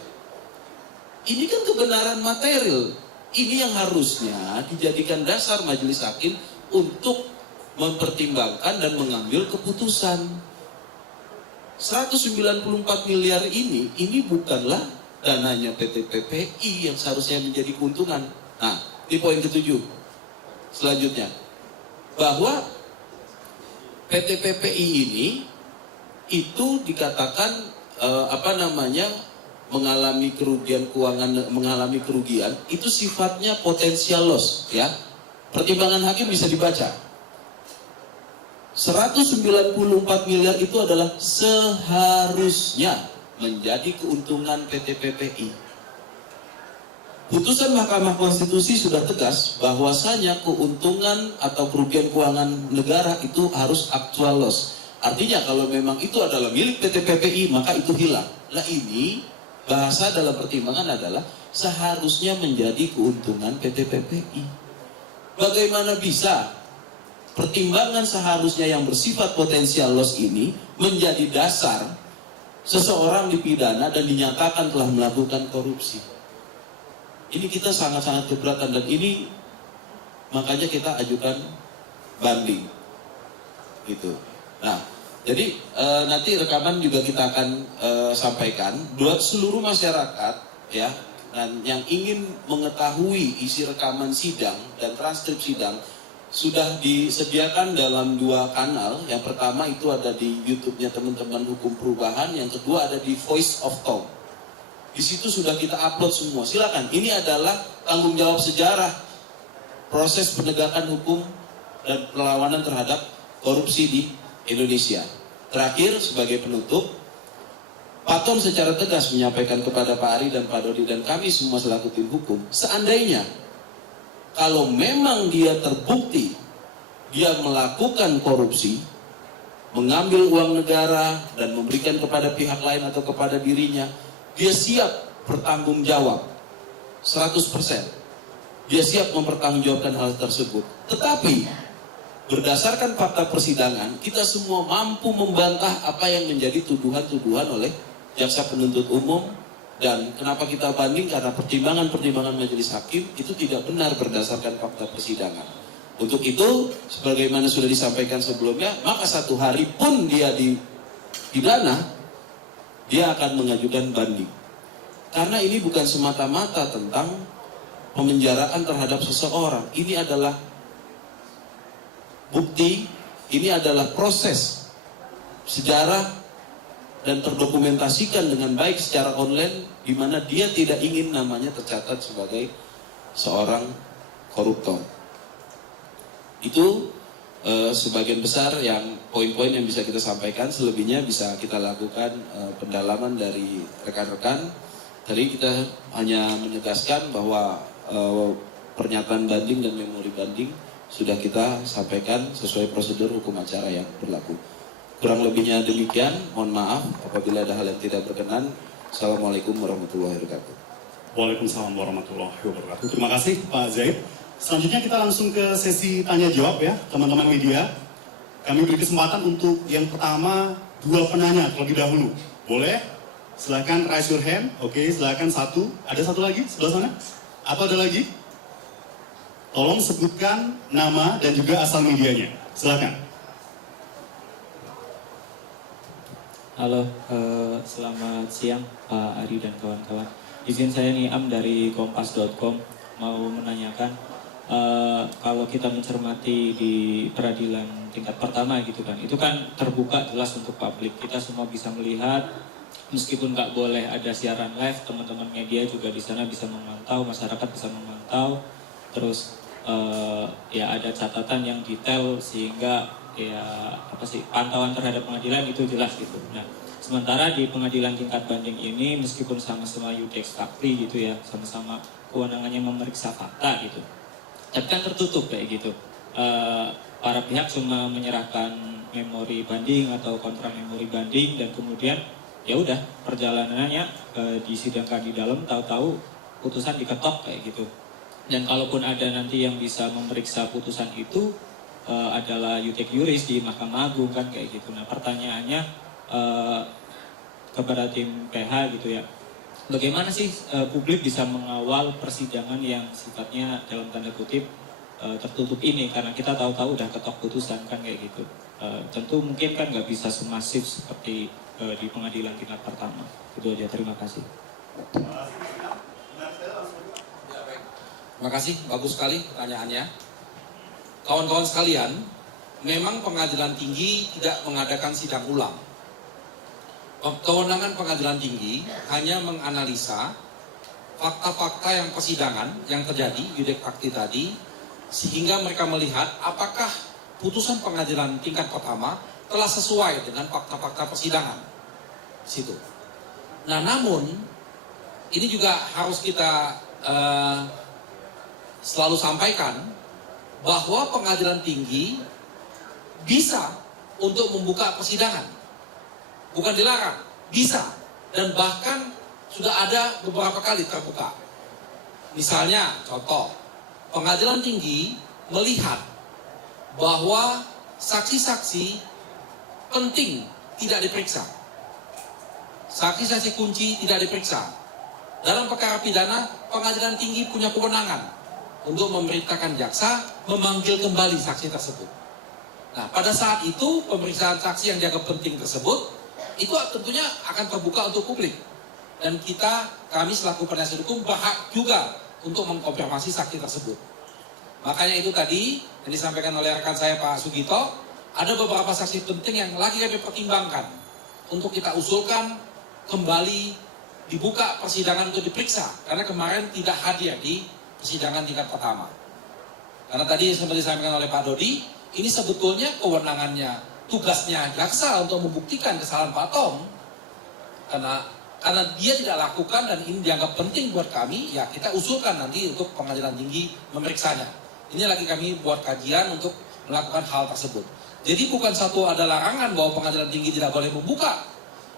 Ini kan kebenaran material. Ini yang harusnya dijadikan dasar majelis hakim untuk mempertimbangkan dan mengambil keputusan. 194 miliar ini bukanlah dananya PT PPI yang seharusnya menjadi keuntungan. Nah, di poin ke-7 selanjutnya, bahwa PT PPI ini itu dikatakan mengalami kerugian keuangan, mengalami kerugian itu sifatnya potensial loss ya. Pertimbangan hakim bisa dibaca. 194 miliar itu adalah seharusnya menjadi keuntungan PT PPI. Putusan Mahkamah Konstitusi sudah tegas bahwasanya keuntungan atau kerugian keuangan negara itu harus actual loss. Artinya kalau memang itu adalah milik PT PPI maka itu hilang. Nah, ini bahasa dalam pertimbangan adalah seharusnya menjadi keuntungan PT PPI. Bagaimana bisa pertimbangan seharusnya yang bersifat potensial loss ini menjadi dasar seseorang dipidana dan dinyatakan telah melakukan korupsi? Ini kita sangat-sangat keberatan dan ini makanya kita ajukan banding gitu. Nah, jadi nanti rekaman juga kita akan sampaikan buat seluruh masyarakat ya, dan yang ingin mengetahui isi rekaman sidang dan transkrip sidang sudah disediakan dalam 2 kanal. Yang pertama itu ada di YouTube-nya teman-teman Hukum Perubahan, yang kedua ada di Voice of Tom. Di situ sudah kita upload semua. Silakan. Ini adalah tanggung jawab sejarah proses penegakan hukum dan perlawanan terhadap korupsi di Indonesia. Terakhir sebagai penutup, Pak Tom secara tegas menyampaikan kepada Pak Ari dan Pak Dodi dan kami semua selaku tim hukum, seandainya kalau memang dia terbukti dia melakukan korupsi, mengambil uang negara dan memberikan kepada pihak lain atau kepada dirinya, dia siap bertanggung jawab 100%. Dia siap mempertanggungjawabkan hal tersebut. Tetapi berdasarkan fakta persidangan, kita semua mampu membantah apa yang menjadi tuduhan-tuduhan oleh jaksa penuntut umum. Dan kenapa kita banding? Karena pertimbangan-pertimbangan majelis hakim itu tidak benar berdasarkan fakta persidangan. Untuk itu, sebagaimana sudah disampaikan sebelumnya, maka 1 hari pun dia dipidana, dia akan mengajukan banding. Karena ini bukan semata-mata tentang pemenjaraan terhadap seseorang. Ini adalah bukti, ini adalah proses sejarah dan terdokumentasikan dengan baik secara online, di mana dia tidak ingin namanya tercatat sebagai seorang koruptor. Itu sebagian besar yang poin-poin yang bisa kita sampaikan. Selebihnya bisa kita lakukan pendalaman dari rekan-rekan. Tadi kita hanya menegaskan bahwa pernyataan banding dan memori banding sudah kita sampaikan sesuai prosedur hukum acara yang berlaku. Kurang lebihnya demikian, mohon maaf apabila ada hal yang tidak berkenan. Assalamualaikum warahmatullahi wabarakatuh. Waalaikumsalam warahmatullahi wabarakatuh. Terima kasih Pak Zaid. Selanjutnya kita langsung ke sesi tanya jawab ya, teman-teman media. Kami beri kesempatan untuk yang pertama 2 penanya terlebih dahulu. Boleh? Silakan raise your hand. Oke, silakan satu. Ada satu lagi sebelah sana? Atau ada lagi? Tolong sebutkan nama dan juga asal medianya. Silakan. Halo, selamat siang Pak Ari dan kawan-kawan. Izin saya Niam dari kompas.com mau menanyakan kalau kita mencermati di peradilan tingkat pertama gitu kan, itu kan terbuka jelas untuk publik, kita semua bisa melihat, meskipun nggak boleh ada siaran live, teman-teman media juga di sana bisa memantau, masyarakat bisa memantau, terus ya ada catatan yang detail sehingga ya apa sih pantauan terhadap pengadilan itu jelas gitu. Nah, sementara di pengadilan tingkat banding ini meskipun sama-sama iudex facti gitu ya, sama-sama kewenangannya memeriksa fakta gitu, tapi kan tertutup kayak gitu. Para pihak cuma menyerahkan memori banding atau kontra memori banding dan kemudian ya udah perjalanannya disidangkan di dalam, tahu-tahu putusan diketok kayak gitu. Dan kalaupun ada nanti yang bisa memeriksa putusan itu adalah iudex juris di Mahkamah Agung kan kayak gitu. Nah pertanyaannya kepada tim PH gitu ya, bagaimana sih publik bisa mengawal persidangan yang sifatnya dalam tanda kutip tertutup ini, karena kita tahu-tahu udah ketok putusan kan kayak gitu. Tentu mungkin kan nggak bisa semasif seperti di pengadilan tingkat pertama. Itu aja, terima kasih. Terima kasih, bagus sekali pertanyaannya. Kawan-kawan sekalian, memang pengadilan tinggi tidak mengadakan sidang ulang. Kewenangan pengadilan tinggi hanya menganalisa fakta-fakta yang persidangan yang terjadi, iudex facti tadi, sehingga mereka melihat apakah putusan pengadilan tingkat pertama telah sesuai dengan fakta-fakta persidangan. Situ. Nah, namun ini juga harus kita selalu sampaikan bahwa pengadilan tinggi bisa untuk membuka persidangan, bukan dilarang, bisa, dan bahkan sudah ada beberapa kali terbuka. Misalnya, contoh, pengadilan tinggi melihat bahwa saksi-saksi penting tidak diperiksa, saksi-saksi kunci tidak diperiksa. Dalam perkara pidana, pengadilan tinggi punya kewenangan untuk memerintahkan jaksa memanggil kembali saksi tersebut. Nah, pada saat itu pemeriksaan saksi yang dianggap penting tersebut itu tentunya akan terbuka untuk publik, dan kami selaku penasihat hukum berhak juga untuk mengkonfirmasi saksi tersebut. Makanya itu tadi yang disampaikan oleh rekan saya Pak Sugito, ada beberapa saksi penting yang lagi kami pertimbangkan untuk kita usulkan kembali dibuka persidangan untuk diperiksa, karena kemarin tidak hadir di persidangan tingkat pertama. Karena tadi seperti disampaikan oleh Pak Dodi, ini sebetulnya kewenangannya, tugasnya jaksa untuk membuktikan kesalahan Pak Tom. Karena dia tidak lakukan dan ini dianggap penting buat kami, ya kita usulkan nanti untuk pengadilan tinggi memeriksanya. Ini lagi kami buat kajian untuk melakukan hal tersebut. Jadi bukan satu ada larangan bahwa pengadilan tinggi tidak boleh membuka.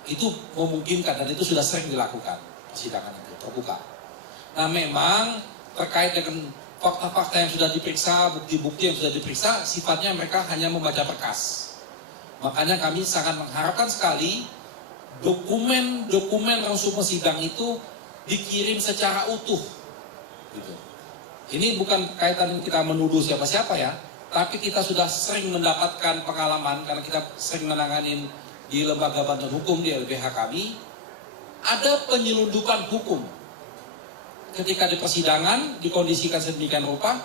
Itu memungkinkan dan itu sudah sering dilakukan persidangan itu terbuka. Nah, memang terkait dengan fakta-fakta yang sudah diperiksa, bukti-bukti yang sudah diperiksa, sifatnya mereka hanya membaca berkas. Makanya kami sangat mengharapkan sekali dokumen resume sidang itu dikirim secara utuh. Gitu. Ini bukan kaitan kita menuduh siapa-siapa ya, tapi kita sudah sering mendapatkan pengalaman karena kita sering menanganin di lembaga bantuan hukum di LBH kami, ada penyelundupan hukum. Ketika di persidangan dikondisikan sedemikian rupa,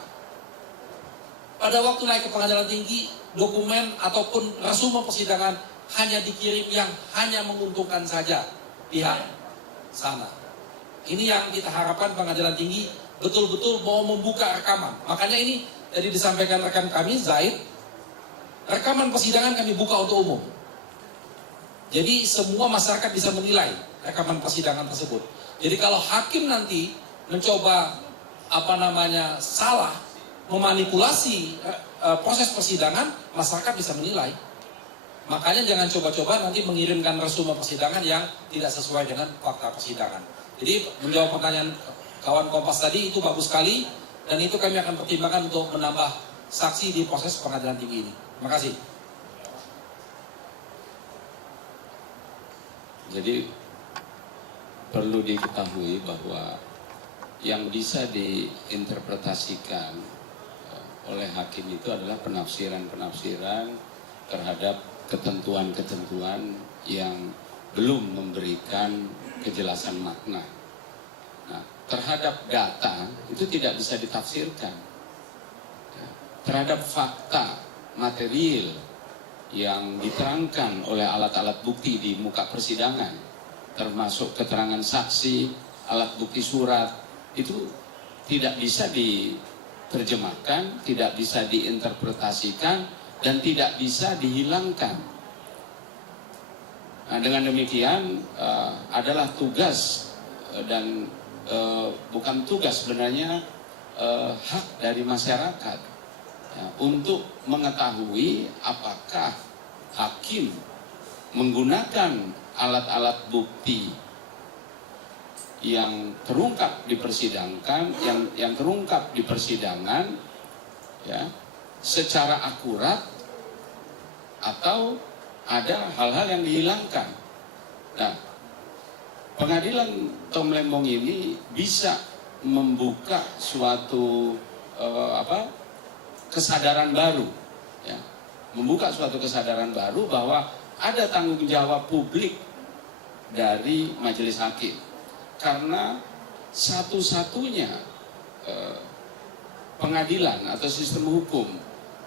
pada waktu naik ke pengadilan tinggi, dokumen ataupun resume persidangan hanya dikirim yang hanya menguntungkan saja pihak sana. Ini yang kita harapkan pengadilan tinggi betul-betul mau membuka rekaman. Makanya ini tadi disampaikan rekan kami Zaid, rekaman persidangan kami buka untuk umum. Jadi semua masyarakat bisa menilai rekaman persidangan tersebut. Jadi kalau hakim nanti mencoba salah memanipulasi proses persidangan, masyarakat bisa menilai. Makanya jangan coba-coba nanti mengirimkan resume persidangan yang tidak sesuai dengan fakta persidangan. Jadi menjawab pertanyaan kawan Kompas tadi itu bagus sekali, dan itu kami akan pertimbangkan untuk menambah saksi di proses pengadilan tinggi ini. Terima kasih. Jadi perlu diketahui bahwa yang bisa diinterpretasikan oleh hakim itu adalah penafsiran-penafsiran terhadap ketentuan-ketentuan yang belum memberikan kejelasan makna. Nah, terhadap data itu tidak bisa ditafsirkan. Terhadap fakta material yang diterangkan oleh alat-alat bukti di muka persidangan, termasuk keterangan saksi, alat bukti surat, itu tidak bisa diterjemahkan, tidak bisa diinterpretasikan, dan tidak bisa dihilangkan. Nah, dengan demikian adalah tugas dan bukan tugas sebenarnya, hak dari masyarakat ya, untuk mengetahui apakah hakim menggunakan alat-alat bukti yang terungkap di yang terungkap di persidangan ya, secara akurat atau ada hal-hal yang dihilangkan. Nah, pengadilan Tom Lembong ini bisa membuka suatu kesadaran baru, ya, membuka suatu kesadaran baru bahwa ada tanggung jawab publik dari majelis hakim, karena satu-satunya pengadilan atau sistem hukum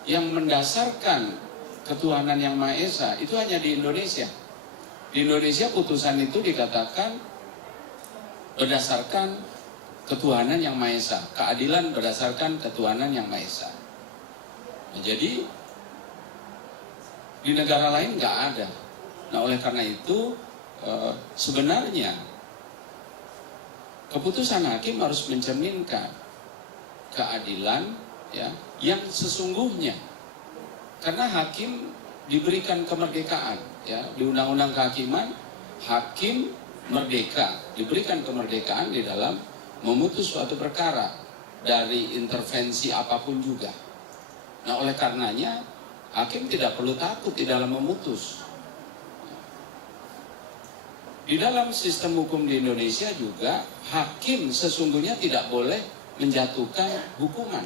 yang mendasarkan ketuhanan yang Maha Esa itu hanya di Indonesia. Di Indonesia putusan itu dikatakan berdasarkan ketuhanan yang Maha Esa, keadilan berdasarkan ketuhanan yang Maha Esa. Nah, jadi di negara lain nggak ada. Nah, oleh karena itu sebenarnya keputusan hakim harus mencerminkan keadilan ya, yang sesungguhnya. Karena hakim diberikan kemerdekaan ya, di Undang-Undang Kehakiman hakim merdeka, diberikan kemerdekaan di dalam memutus suatu perkara dari intervensi apapun juga. Nah, oleh karenanya hakim tidak perlu takut di dalam memutus. Di dalam sistem hukum di Indonesia juga hakim sesungguhnya tidak boleh menjatuhkan hukuman.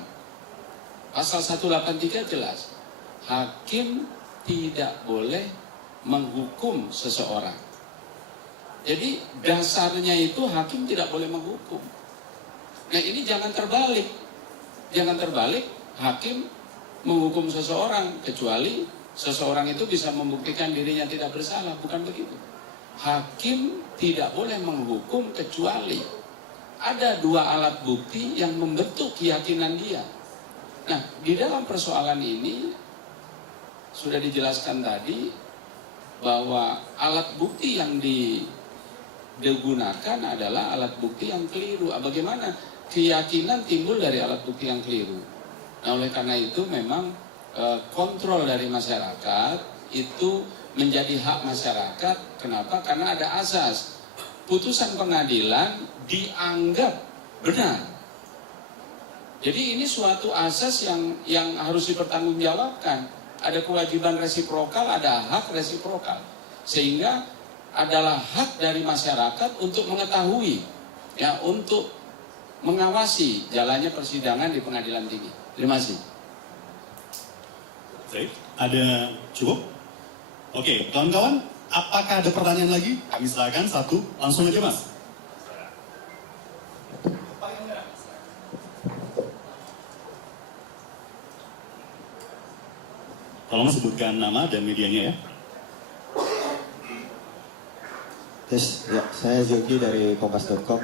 Pasal 183 jelas, hakim tidak boleh menghukum seseorang. Jadi dasarnya itu hakim tidak boleh menghukum. Nah, ini jangan terbalik. Jangan terbalik hakim menghukum seseorang kecuali seseorang itu bisa membuktikan dirinya tidak bersalah, bukan begitu. Hakim tidak boleh menghukum kecuali ada dua alat bukti yang membentuk keyakinan dia. Nah, di dalam persoalan ini sudah dijelaskan tadi bahwa alat bukti yang digunakan adalah alat bukti yang keliru. Bagaimana keyakinan timbul dari alat bukti yang keliru? Nah, oleh karena itu memang kontrol dari masyarakat itu menjadi hak masyarakat. Kenapa? Karena ada asas putusan pengadilan dianggap benar. Jadi ini suatu asas yang harus dipertanggungjawabkan. Ada kewajiban resiprokal, ada hak resiprokal. Sehingga adalah hak dari masyarakat untuk mengetahui, ya, untuk mengawasi jalannya persidangan di pengadilan tinggi. Terima kasih. Baik, ada cukup? Oke, kawan-kawan, apakah ada pertanyaan lagi? Kami silakan satu, langsung aja Mas. Tolong sebutkan nama dan medianya ya. Yes, ya, saya Jogi dari Kompas.com.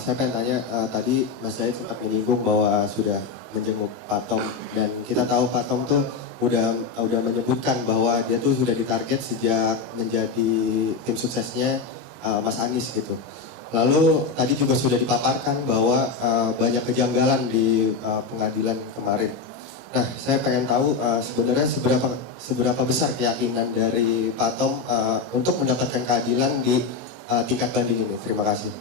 Saya pengen tanya, tadi Mas Zaid sempat menyinggung bahwa sudah menjenguk Pak Tom, dan kita tahu Pak Tom tuh udah menyebutkan bahwa dia tuh sudah ditarget sejak menjadi tim suksesnya Mas Anies gitu. Lalu tadi juga sudah dipaparkan bahwa banyak kejanggalan di pengadilan kemarin. Nah, saya pengen tahu sebenarnya seberapa besar keyakinan dari Pak Tom untuk mendapatkan keadilan di tingkat banding ini. Terima kasih.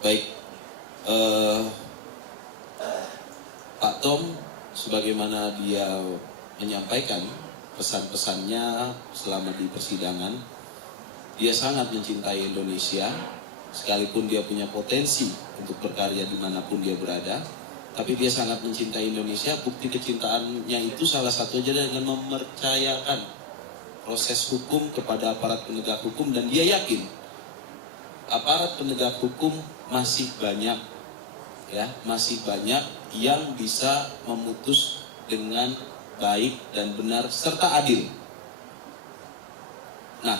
Baik, Pak Tom sebagaimana dia menyampaikan pesan-pesannya selama di persidangan, dia sangat mencintai Indonesia, sekalipun dia punya potensi untuk berkarya dimanapun dia berada, tapi dia sangat mencintai Indonesia. Bukti kecintaannya itu salah satunya dengan mempercayakan proses hukum kepada aparat penegak hukum, dan dia yakin aparat penegak hukum masih banyak yang bisa memutus dengan baik dan benar serta adil. Nah,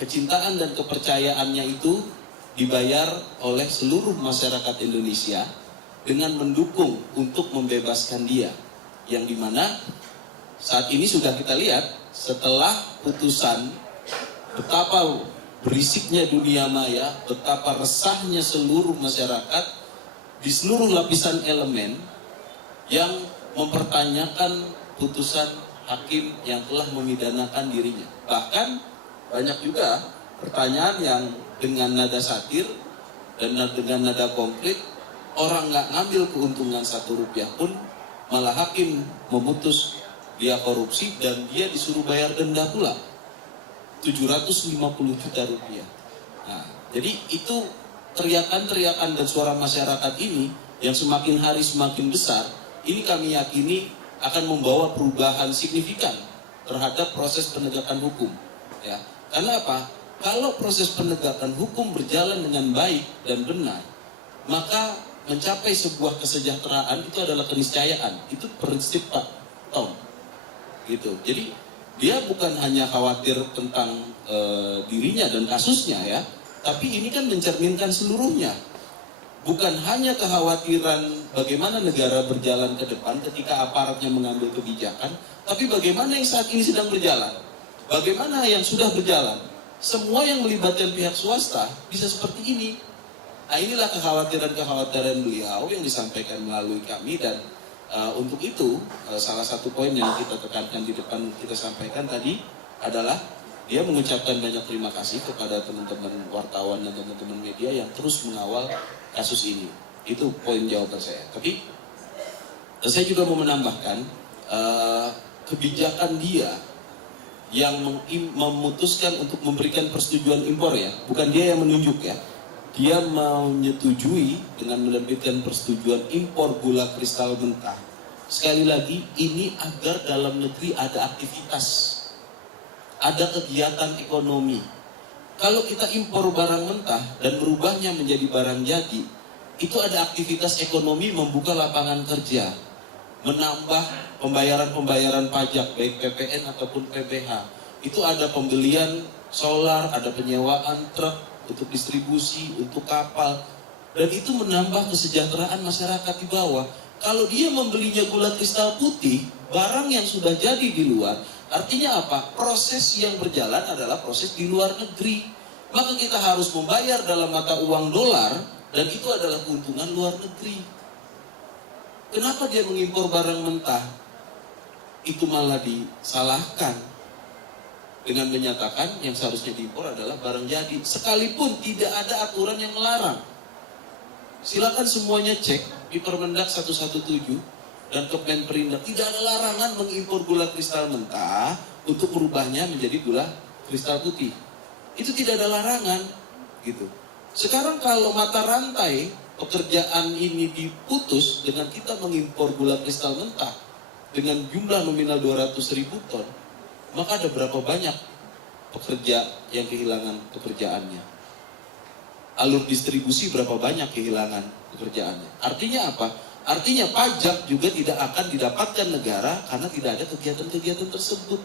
kecintaan dan kepercayaannya itu dibayar oleh seluruh masyarakat Indonesia dengan mendukung untuk membebaskan dia, yang dimana saat ini sudah kita lihat setelah putusan betapa berisiknya dunia maya, betapa resahnya seluruh masyarakat di seluruh lapisan elemen yang mempertanyakan putusan hakim yang telah memidanakan dirinya. Bahkan banyak juga pertanyaan yang dengan nada satir dan dengan nada konkret, orang nggak ngambil keuntungan 1 rupiah pun, malah hakim memutus dia korupsi dan dia disuruh bayar denda pula 750 juta rupiah. Nah, jadi itu teriakan-teriakan dan suara masyarakat ini yang semakin hari semakin besar, ini kami yakini akan membawa perubahan signifikan terhadap proses penegakan hukum. Ya, karena apa? Kalau proses penegakan hukum berjalan dengan baik dan benar, maka mencapai sebuah kesejahteraan itu adalah keniscayaan. Itu prinsip Pak Tom. Gitu. Jadi dia bukan hanya khawatir tentang dirinya dan kasusnya ya, tapi ini kan mencerminkan seluruhnya. Bukan hanya kekhawatiran bagaimana negara berjalan ke depan ketika aparatnya mengambil kebijakan, tapi bagaimana yang saat ini sedang berjalan, bagaimana yang sudah berjalan. Semua yang melibatkan pihak swasta bisa seperti ini. Nah, inilah kekhawatiran-kekhawatiran beliau yang disampaikan melalui kami, dan untuk itu salah satu poin yang kita tekankan di depan kita sampaikan tadi adalah dia mengucapkan banyak terima kasih kepada teman-teman wartawan dan teman-teman media yang terus mengawal kasus ini. Itu poin jawaban saya. Tapi saya juga mau menambahkan kebijakan dia yang memutuskan untuk memberikan persetujuan impor ya, bukan dia yang menunjuk ya. Dia mau menyetujui dengan menerbitkan persetujuan impor gula kristal mentah. Sekali lagi, ini agar dalam negeri ada aktivitas, ada kegiatan ekonomi. Kalau kita impor barang mentah dan berubahnya menjadi barang jadi, itu ada aktivitas ekonomi, membuka lapangan kerja, menambah pembayaran-pembayaran pajak, baik PPN ataupun PPH. Itu ada pembelian solar, ada penyewaan truk untuk distribusi, untuk kapal, dan itu menambah kesejahteraan masyarakat di bawah. Kalau dia membelinya gula kristal putih, barang yang sudah jadi di luar, artinya apa? Proses yang berjalan adalah proses di luar negeri. Maka kita harus membayar dalam mata uang dolar, dan itu adalah keuntungan luar negeri. Kenapa dia mengimpor barang mentah? Itu malah disalahkan dengan menyatakan yang seharusnya diimpor adalah barang jadi, sekalipun tidak ada aturan yang melarang. Silakan semuanya cek di Permendak 117 dan Kemenperindak, tidak ada larangan mengimpor gula kristal mentah untuk merubahnya menjadi gula kristal putih. Itu tidak ada larangan, gitu. Sekarang kalau mata rantai pekerjaan ini diputus dengan kita mengimpor gula kristal mentah dengan jumlah nominal 200.000 ton, maka ada berapa banyak pekerja yang kehilangan pekerjaannya? Alur distribusi berapa banyak kehilangan pekerjaannya? Artinya apa? Artinya pajak juga tidak akan didapatkan negara karena tidak ada kegiatan-kegiatan tersebut.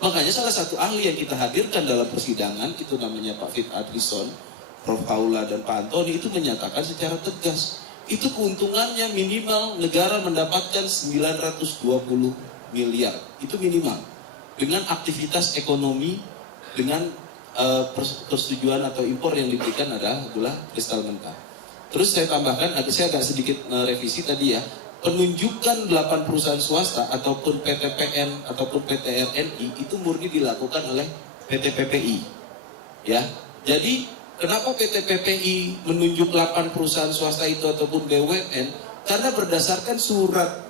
Makanya salah satu ahli yang kita hadirkan dalam persidangan, itu namanya Pak Fit Adrison, Prof. Paula dan Pak Antoni, itu menyatakan secara tegas, itu keuntungannya minimal negara mendapatkan 920 miliar. Itu minimal. Dengan aktivitas ekonomi, dengan persetujuan atau impor yang diberikan adalah gula kristal mentah. Terus saya tambahkan, saya agak sedikit revisi tadi ya, penunjukan 8 perusahaan swasta ataupun PTPN ataupun PTRNI itu murni dilakukan oleh PT PPI. Ya, jadi kenapa PT PPI menunjuk 8 perusahaan swasta itu ataupun BUMN? Karena berdasarkan surat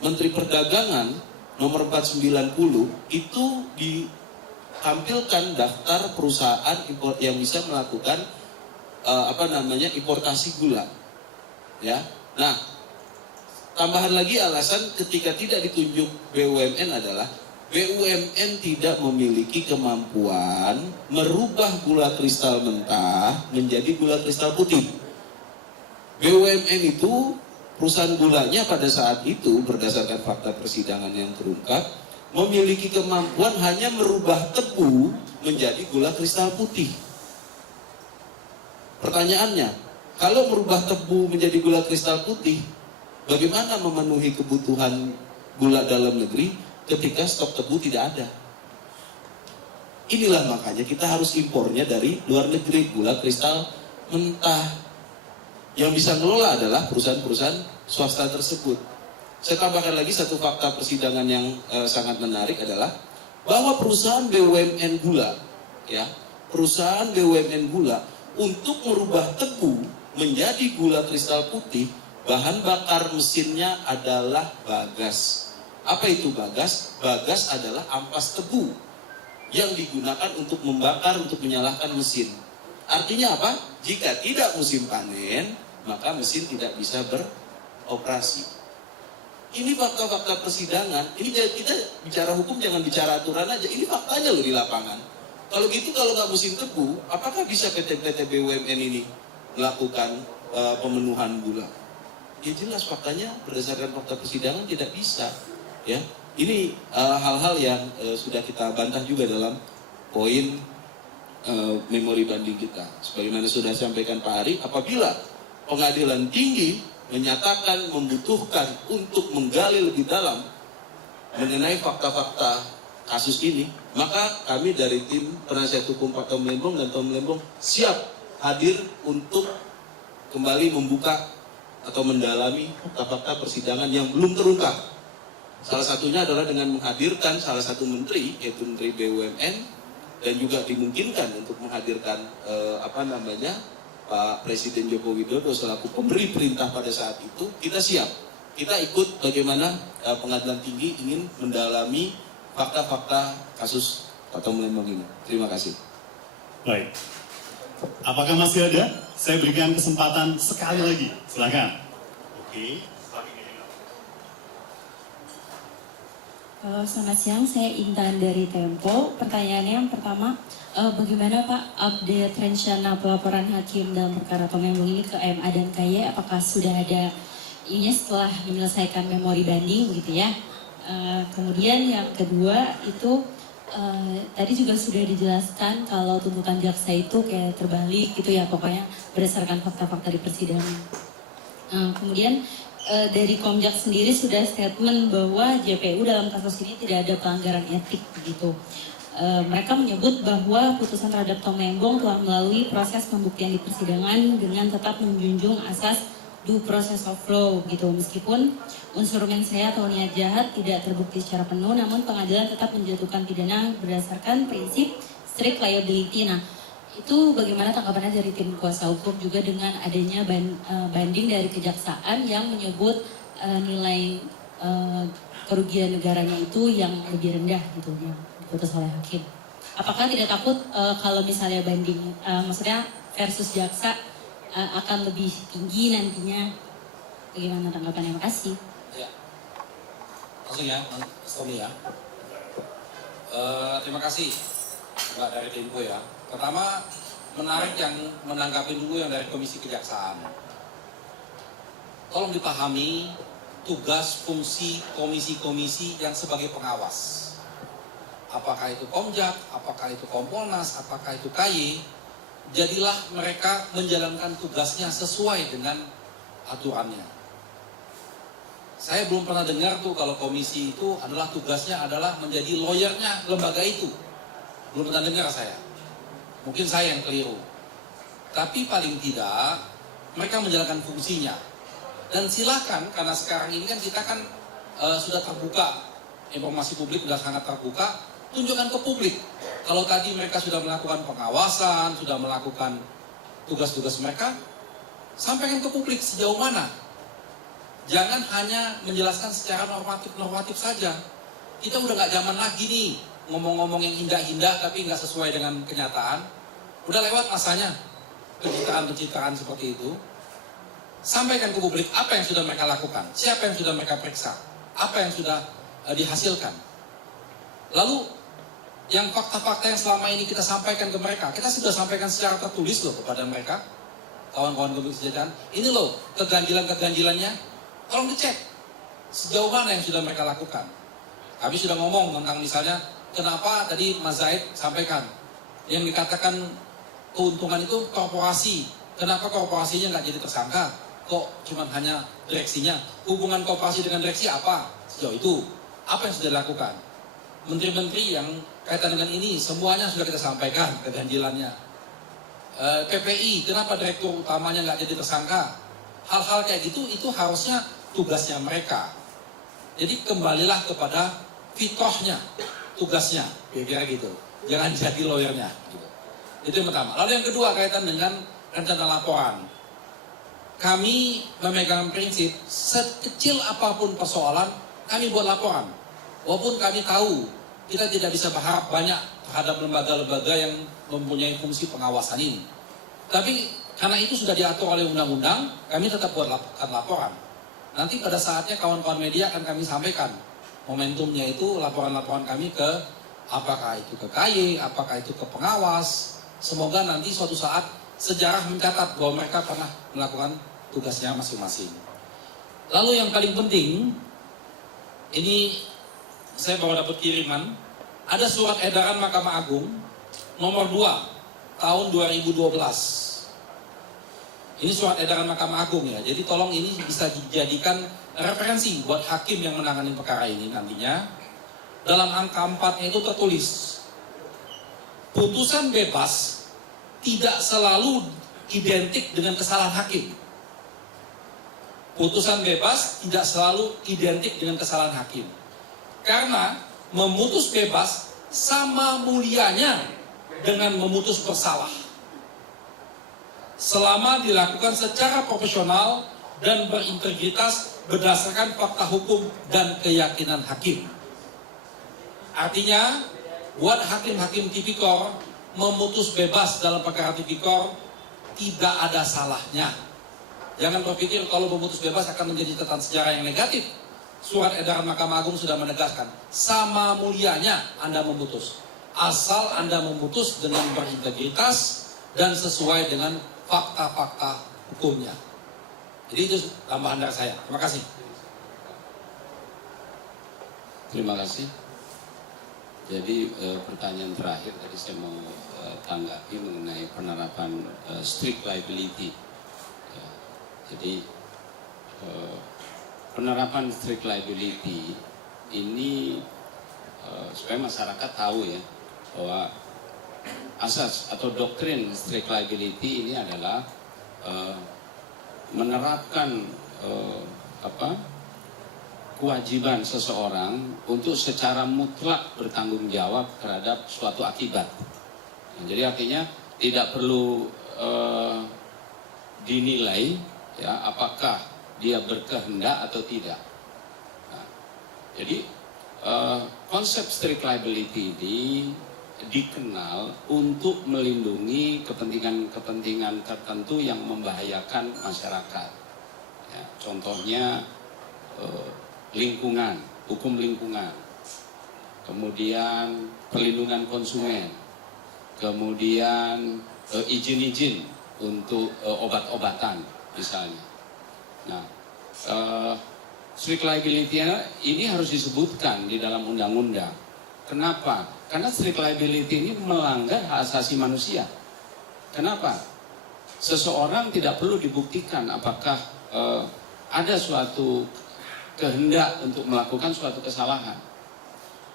Menteri Perdagangan nomor 490 itu ditampilkan daftar perusahaan impor yang bisa melakukan importasi gula. Ya, nah tambahan lagi alasan ketika tidak ditunjuk BUMN adalah BUMN tidak memiliki kemampuan merubah gula kristal mentah menjadi gula kristal putih. BUMN itu perusahaan gulanya pada saat itu berdasarkan fakta persidangan yang terungkap memiliki kemampuan hanya merubah tebu menjadi gula kristal putih. Pertanyaannya, kalau merubah tebu menjadi gula kristal putih, bagaimana memenuhi kebutuhan gula dalam negeri ketika stok tebu tidak ada? Inilah makanya kita harus impornya dari luar negeri, gula kristal mentah. Yang bisa ngelola adalah perusahaan-perusahaan swasta tersebut. Saya tambahkan lagi satu fakta persidangan yang sangat menarik adalah bahwa perusahaan BUMN gula, ya, perusahaan BUMN gula untuk merubah tebu menjadi gula kristal putih, bahan bakar mesinnya adalah bagas. Apa itu bagas? Bagas adalah ampas tebu yang digunakan untuk membakar, untuk menyalakan mesin. Artinya apa? Jika tidak musim panen, maka mesin tidak bisa beroperasi. Ini fakta-fakta persidangan. Ini kita bicara hukum jangan bicara aturan aja. Ini faktanya loh di lapangan. Kalau gitu, kalau nggak musim tebu, apakah bisa PT-PT BUMN ini melakukan pemenuhan gula? Ya jelas faktanya berdasarkan fakta persidangan tidak bisa. Ya, ini hal-hal yang sudah kita bantah juga dalam poin memori banding kita. Sebagaimana sudah disampaikan Pak Ari, apabila pengadilan tinggi menyatakan membutuhkan untuk menggali lebih dalam mengenai fakta-fakta kasus ini, maka kami dari tim penasihat hukum Pak Tom Lembong dan Tom Lembong siap hadir untuk kembali membuka atau mendalami fakta-fakta persidangan yang belum terungkap. Salah satunya adalah dengan menghadirkan salah satu menteri, yaitu Menteri BUMN, dan juga dimungkinkan untuk menghadirkan Pak Presiden Joko Widodo selaku pemberi perintah pada saat itu. Kita siap, kita ikut bagaimana pengadilan tinggi ingin mendalami fakta-fakta kasus Pak Tom Lembong ini. Terima kasih. Baik. Apakah masih ada? Saya berikan kesempatan sekali lagi. Silakan. Oke. Selamat siang, saya Intan dari Tempo. Pertanyaannya yang pertama, bagaimana Pak update rencana pelaporan hakim dalam perkara Tom Lembong ini ke MA dan KY? Apakah sudah ada ini setelah menyelesaikan memori banding gitu ya? Kemudian yang kedua itu tadi juga sudah dijelaskan kalau tuntutan jaksa itu kayak terbalik gitu ya, pokoknya berdasarkan fakta-fakta di persidangan. Kemudian dari Komjak sendiri sudah statement bahwa JPU dalam kasus ini tidak ada pelanggaran etik begitu. Mereka menyebut bahwa putusan terhadap Tom Lembong telah melalui proses pembuktian di persidangan dengan tetap menjunjung asas due process of law gitu. Meskipun unsur mensrea atau niat jahat tidak terbukti secara penuh, namun pengadilan tetap menjatuhkan pidana berdasarkan prinsip strict liability. Nah, itu bagaimana tanggapannya dari tim kuasa hukum juga dengan adanya banding dari kejaksaan yang menyebut nilai kerugian negaranya itu yang lebih rendah gitu yang diputus oleh hakim. Apakah tidak takut kalau misalnya banding, maksudnya versus jaksa akan lebih tinggi nantinya? Bagaimana tanggapannya? Makasih. Ya, langsung ya, Mas Tommy ya. Terima kasih Mbak dari Tempo ya. Pertama, menarik yang menanggapi dulu yang dari Komisi Kejaksaan. Tolong dipahami tugas fungsi komisi-komisi yang sebagai pengawas. Apakah itu Komjak, apakah itu Kompolnas, apakah itu KY, jadilah mereka menjalankan tugasnya sesuai dengan aturannya. Saya belum pernah dengar tuh kalau komisi itu adalah tugasnya adalah menjadi lawyernya lembaga itu. Belum pernah dengar saya. Mungkin saya yang keliru. Tapi paling tidak mereka menjalankan fungsinya. Dan silakan, karena sekarang ini kan kita kan sudah terbuka, informasi publik sudah sangat terbuka, tunjukkan ke publik. Kalau tadi mereka sudah melakukan pengawasan, sudah melakukan tugas-tugas mereka, sampaikan ke publik sejauh mana. Jangan hanya menjelaskan secara normatif saja. Kita udah nggak zaman lagi nih ngomong-ngomong yang indah-indah tapi nggak sesuai dengan kenyataan. Udah lewat masanya pencitraan-pencitraan seperti itu. Sampaikan ke publik apa yang sudah mereka lakukan, siapa yang sudah mereka periksa, apa yang sudah dihasilkan. Lalu yang fakta-fakta yang selama ini kita sampaikan ke mereka, kita sudah sampaikan secara tertulis loh kepada mereka, kawan-kawan kebijakan. Ini loh keganjilan-keganjilannya, tolong dicek sejauh mana yang sudah mereka lakukan. Kami sudah ngomong tentang misalnya kenapa tadi Mas Zaid sampaikan yang dikatakan keuntungan itu korporasi, kenapa korporasinya nggak jadi tersangka? Kok cuma hanya direksinya? Hubungan korporasi dengan direksi apa sejauh itu? Apa yang sudah dilakukan? Menteri-menteri yang kaitan dengan ini semuanya sudah kita sampaikan keganjilannya. PPI, kenapa direktur utamanya nggak jadi tersangka? Hal-hal kayak gitu itu harusnya tugasnya mereka. Jadi kembalilah kepada fitrahnya, tugasnya, kira-kira gitu. Jangan jadi lawyernya. Gitu. Itu yang pertama. Lalu yang kedua kaitan dengan rencana laporan. Kami memegang prinsip sekecil apapun persoalan, kami buat laporan. Walaupun kami tahu kita tidak bisa berharap banyak terhadap lembaga-lembaga yang mempunyai fungsi pengawasan ini. Tapi karena itu sudah diatur oleh undang-undang, kami tetap buat laporan. Nanti pada saatnya kawan-kawan media akan kami sampaikan momentumnya itu laporan-laporan kami ke apakah itu ke KY, apakah itu ke pengawas. Semoga nanti suatu saat sejarah mencatat bahwa mereka pernah melakukan tugasnya masing-masing. Lalu yang paling penting, ini saya baru dapat kiriman, ada surat edaran Mahkamah Agung nomor 2 tahun 2012. Ini surat edaran Mahkamah Agung ya, jadi tolong ini bisa dijadikan referensi buat hakim yang menangani perkara ini nantinya. Dalam angka 4-nya itu tertulis, putusan bebas tidak selalu identik dengan kesalahan hakim. Putusan bebas tidak selalu identik dengan kesalahan hakim. Karena memutus bebas sama mulianya dengan memutus bersalah. Selama dilakukan secara profesional dan berintegritas berdasarkan fakta hukum dan keyakinan hakim. Artinya, buat hakim-hakim tipikor memutus bebas dalam perkara tipikor tidak ada salahnya. Jangan berpikir kalau memutus bebas akan menjadi catatan sejarah yang negatif. Surat edaran Mahkamah Agung sudah menegaskan sama mulianya Anda memutus, asal Anda memutus dengan berintegritas dan sesuai dengan fakta-fakta hukumnya. Jadi itu tambahan dari saya. Terima kasih. Terima kasih. Jadi pertanyaan terakhir tadi saya mau tanggapi mengenai penerapan strict liability. Ya, jadi penerapan strict liability ini supaya masyarakat tahu ya bahwa asas atau doktrin strict liability ini adalah menerapkan kewajiban seseorang untuk secara mutlak bertanggung jawab terhadap suatu akibat. Nah, jadi artinya tidak perlu dinilai ya apakah dia berkehendak atau tidak. Nah, jadi konsep strict liability ini dikenal untuk melindungi kepentingan-kepentingan tertentu yang membahayakan masyarakat. Ya, contohnya lingkungan, hukum lingkungan, kemudian perlindungan konsumen, kemudian izin-izin untuk obat-obatan misalnya. Nah, strict liability ini harus disebutkan di dalam undang-undang. Kenapa? Karena strict liability ini melanggar hak asasi manusia. Kenapa? Seseorang tidak perlu dibuktikan apakah ada suatu kehendak untuk melakukan suatu kesalahan.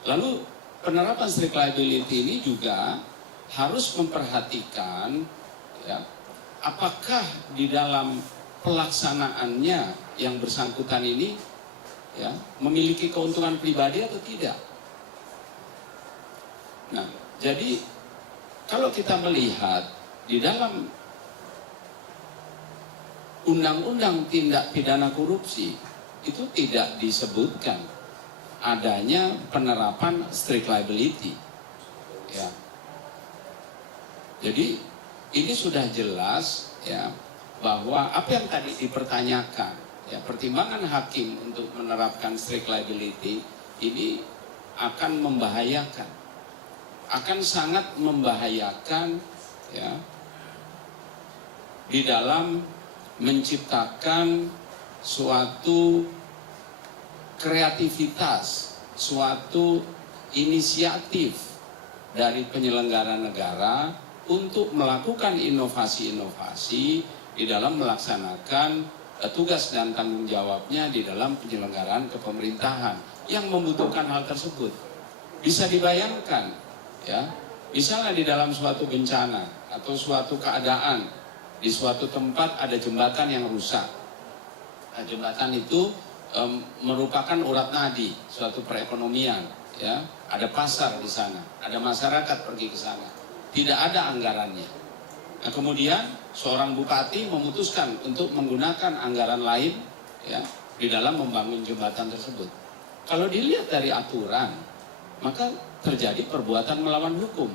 Lalu penerapan strict liability ini juga harus memperhatikan ya, apakah di dalam pelaksanaannya yang bersangkutan ini ya, memiliki keuntungan pribadi atau tidak. Nah, jadi kalau kita melihat di dalam Undang-Undang Tindak Pidana Korupsi itu tidak disebutkan adanya penerapan strict liability. Ya. Jadi ini sudah jelas ya bahwa apa yang tadi dipertanyakan ya, pertimbangan hakim untuk menerapkan strict liability ini akan membahayakan, akan sangat membahayakan ya di dalam menciptakan suatu kreativitas, suatu inisiatif dari penyelenggara negara untuk melakukan inovasi-inovasi di dalam melaksanakan tugas dan tanggung jawabnya di dalam penyelenggaraan kepemerintahan yang membutuhkan hal tersebut. Bisa dibayangkan ya, misalnya di dalam suatu bencana atau suatu keadaan di suatu tempat ada jembatan yang rusak. Nah, jembatan itu merupakan urat nadi suatu perekonomian ya, ada pasar di sana, ada masyarakat pergi ke sana, tidak ada anggarannya. Nah, kemudian seorang bupati memutuskan untuk menggunakan anggaran lain ya di dalam membangun jembatan tersebut. Kalau dilihat dari aturan, maka terjadi perbuatan melawan hukum.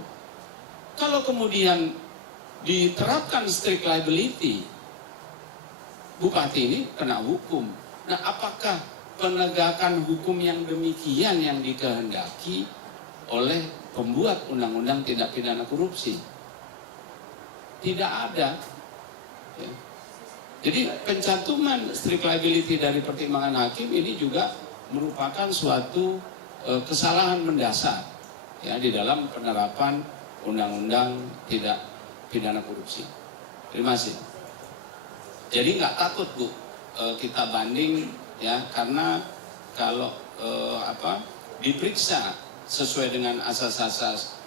Kalau kemudian diterapkan strict liability, bupati ini kena hukum. Nah, apakah penegakan hukum yang demikian yang dikehendaki oleh pembuat undang-undang tindak pidana korupsi? Tidak ada. Ya. Jadi pencantuman strict liability dari pertimbangan hakim ini juga merupakan suatu kesalahan mendasar ya di dalam penerapan undang-undang tindak pidana korupsi. Terima kasih. Jadi nggak takut Bu kita banding ya, karena kalau diperiksa sesuai dengan asas-asas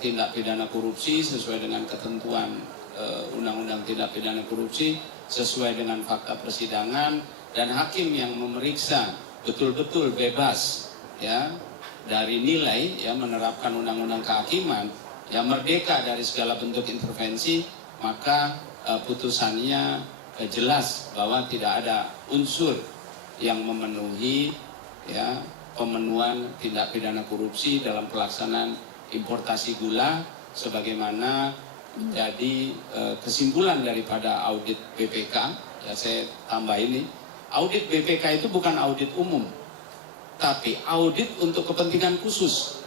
tindak pidana korupsi, sesuai dengan ketentuan undang-undang tindak pidana korupsi, sesuai dengan fakta persidangan, dan hakim yang memeriksa betul-betul bebas ya dari nilai ya menerapkan undang-undang kehakiman ya, merdeka dari segala bentuk intervensi, maka putusannya jelas bahwa tidak ada unsur yang memenuhi ya pemenuhan tindak pidana korupsi dalam pelaksanaan importasi gula sebagaimana menjadi kesimpulan daripada audit BPK. Ya, saya tambah ini, audit BPK itu bukan audit umum, tapi audit untuk kepentingan khusus.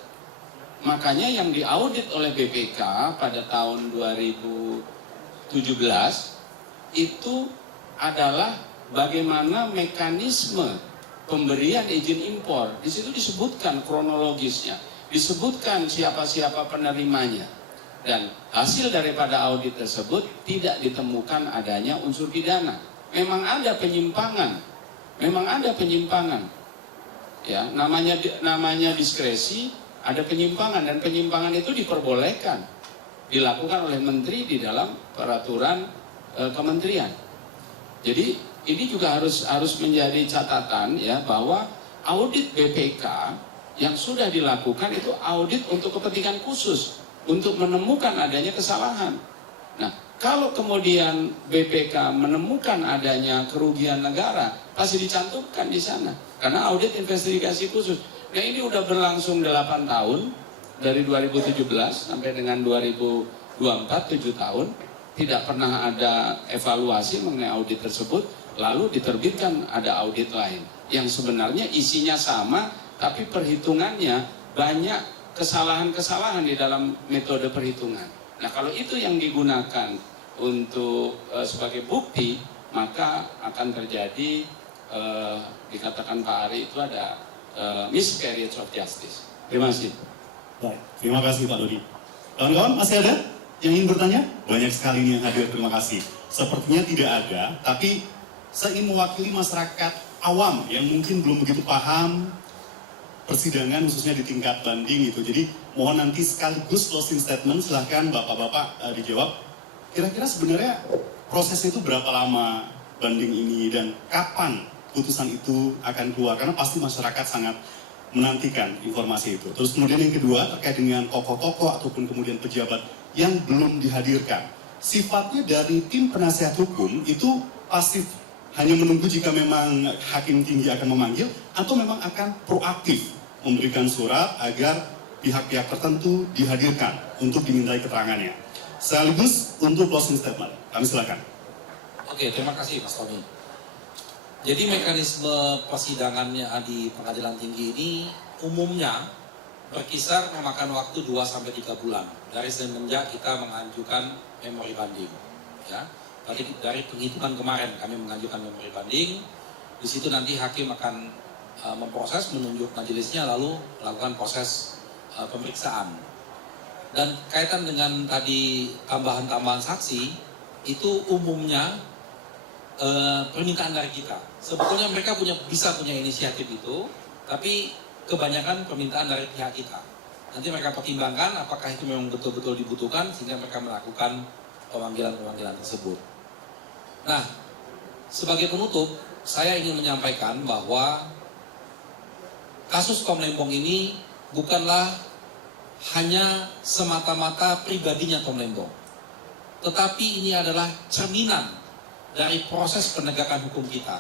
Makanya yang diaudit oleh BPK pada tahun 2017 itu adalah bagaimana mekanisme pemberian izin impor. Di situ disebutkan kronologisnya, disebutkan siapa-siapa penerimanya. Dan hasil daripada audit tersebut tidak ditemukan adanya unsur pidana. Memang ada penyimpangan. Ya, namanya diskresi, ada penyimpangan, dan penyimpangan itu diperbolehkan dilakukan oleh menteri di dalam peraturan kementerian. Jadi ini juga harus menjadi catatan ya bahwa audit BPK yang sudah dilakukan itu audit untuk kepentingan khusus untuk menemukan adanya kesalahan. Nah, kalau kemudian BPK menemukan adanya kerugian negara, pasti dicantumkan di sana karena audit investigasi khusus. Nah, ini udah berlangsung 8 tahun dari 2017 sampai dengan 2024, 7 tahun. Tidak pernah ada evaluasi mengenai audit tersebut, lalu diterbitkan ada audit lain yang sebenarnya isinya sama, tapi perhitungannya banyak kesalahan-kesalahan di dalam metode perhitungan. Nah, kalau itu yang digunakan untuk sebagai bukti, maka akan terjadi dikatakan Pak Ari itu ada miscarriage of justice. Terima kasih. Baik, terima kasih Pak Dodi. Kawan-kawan masih ada yang ingin bertanya? Banyak sekali nih yang hadir, terima kasih. Sepertinya tidak ada, tapi saya ingin mewakili masyarakat awam yang mungkin belum begitu paham persidangan khususnya di tingkat banding itu. Jadi mohon nanti sekaligus closing statement, silahkan Bapak-Bapak dijawab. Kira-kira sebenarnya prosesnya itu berapa lama banding ini dan kapan putusan itu akan keluar? Karena pasti masyarakat sangat menantikan informasi itu. Terus kemudian yang kedua terkait dengan tokoh-tokoh ataupun kemudian pejabat yang belum dihadirkan. Sifatnya dari tim penasihat hukum itu pasif, hanya menunggu jika memang hakim tinggi akan memanggil, atau memang akan proaktif memberikan surat agar pihak-pihak tertentu dihadirkan untuk dimintai keterangannya. Sekaligus untuk closing statement, kami silakan. Oke, terima kasih Mas Tony. Jadi mekanisme persidangannya di pengadilan tinggi ini umumnya berkisar memakan waktu 2-3 bulan dari semenjak kita mengajukan memori banding. Ya, dari penghitungan kemarin kami mengajukan memori banding. Di situ nanti hakim akan memproses, menunjuk majelisnya, lalu melakukan proses pemeriksaan. Dan kaitan dengan tadi tambahan-tambahan saksi itu umumnya permintaan dari kita. Sebetulnya mereka bisa punya inisiatif itu, tapi kebanyakan permintaan dari pihak kita. Nanti mereka pertimbangkan apakah itu memang betul-betul dibutuhkan sehingga mereka melakukan pemanggilan-pemanggilan tersebut. Nah, sebagai penutup, saya ingin menyampaikan bahwa kasus Tom Lembong ini bukanlah hanya semata-mata pribadinya Tom Lembong, tetapi ini adalah cerminan dari proses penegakan hukum kita.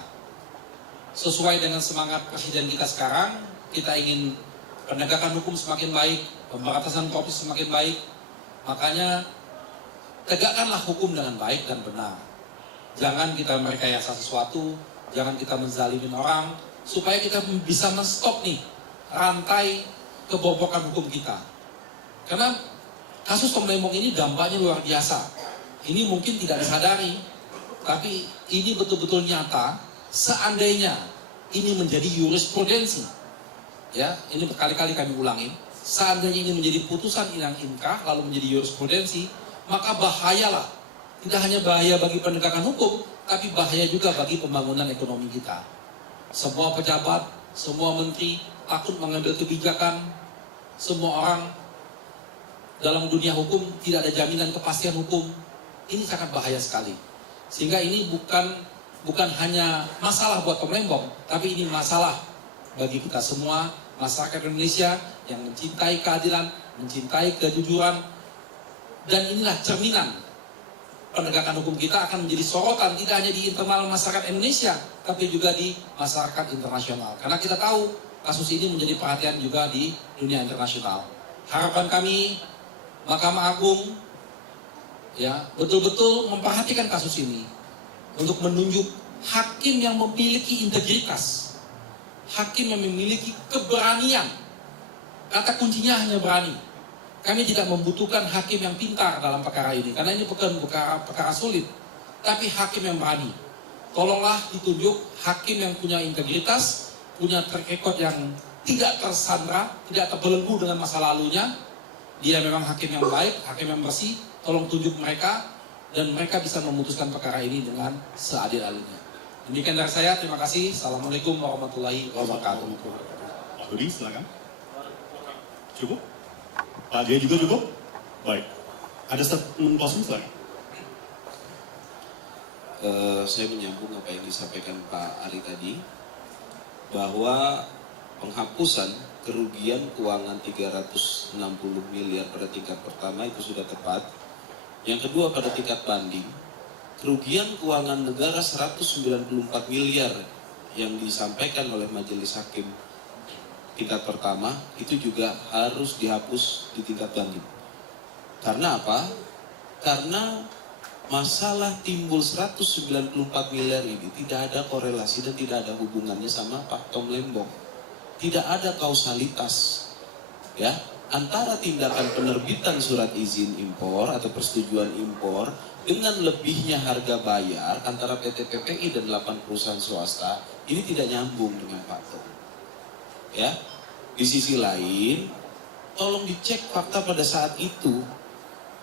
Sesuai dengan semangat presiden kita sekarang, kita ingin penegakan hukum semakin baik, pemberantasan korupsi semakin baik. Makanya tegakkanlah hukum dengan baik dan benar. Jangan kita merekayasa sesuatu, jangan kita menzalimin orang, supaya kita bisa menstop nih rantai kebobrokan hukum kita. Karena kasus Tom Lembong ini dampaknya luar biasa. Ini mungkin tidak disadari, tapi ini betul-betul nyata. Seandainya ini menjadi jurisprudensi, ya, ini berkali-kali kami ulangi. Seandainya ini menjadi putusan yang inkrah lalu menjadi jurisprudensi, maka bahayalah. Tidak hanya bahaya bagi penegakan hukum, tapi bahaya juga bagi pembangunan ekonomi kita. Semua pejabat, semua menteri takut mengambil kebijakan. Semua orang dalam dunia hukum tidak ada jaminan kepastian hukum. Ini sangat bahaya sekali. Sehingga ini bukan hanya masalah buat Tom Lembong, tapi ini masalah bagi kita semua, masyarakat Indonesia yang mencintai keadilan, mencintai kejujuran. Dan inilah cerminan penegakan hukum kita akan menjadi sorotan tidak hanya di internal masyarakat Indonesia, tapi juga di masyarakat internasional. Karena kita tahu kasus ini menjadi perhatian juga di dunia internasional. Harapan kami, Mahkamah Agung, ya, betul-betul memperhatikan kasus ini untuk menunjuk hakim yang memiliki integritas, hakim yang memiliki keberanian. Kata kuncinya hanya berani. Kami tidak membutuhkan hakim yang pintar dalam perkara ini, karena ini bukan perkara sulit, tapi hakim yang berani. Tolonglah ditunjuk hakim yang punya integritas, punya track record yang tidak tersandra, tidak terbelenggu dengan masa lalunya. Dia memang hakim yang baik, hakim yang bersih. Tolong tunjuk mereka, dan mereka bisa memutuskan perkara ini dengan seadil-adilnya. Demikian dari saya, terima kasih. Assalamualaikum warahmatullahi wabarakatuh. Pak Budi, silakan. Cukup? Pak Jaya juga cukup? Baik. Ada statement closing, silakan. Saya menyambung apa yang disampaikan Pak Ari tadi, bahwa penghapusan kerugian keuangan 360 miliar pada tingkat pertama itu sudah tepat. Yang kedua, pada tingkat banding, kerugian keuangan negara 194 miliar yang disampaikan oleh majelis hakim tingkat pertama itu juga harus dihapus di tingkat banding. Karena apa? Karena masalah timbul 194 miliar ini tidak ada korelasi dan tidak ada hubungannya sama Pak Tom Lembong. Tidak ada kausalitas, ya, antara tindakan penerbitan surat izin impor atau persetujuan impor dengan lebihnya harga bayar antara PT PPI dan 8 perusahaan swasta. Ini tidak nyambung dengan Pak Tom. Ya, di sisi lain, tolong dicek fakta pada saat itu.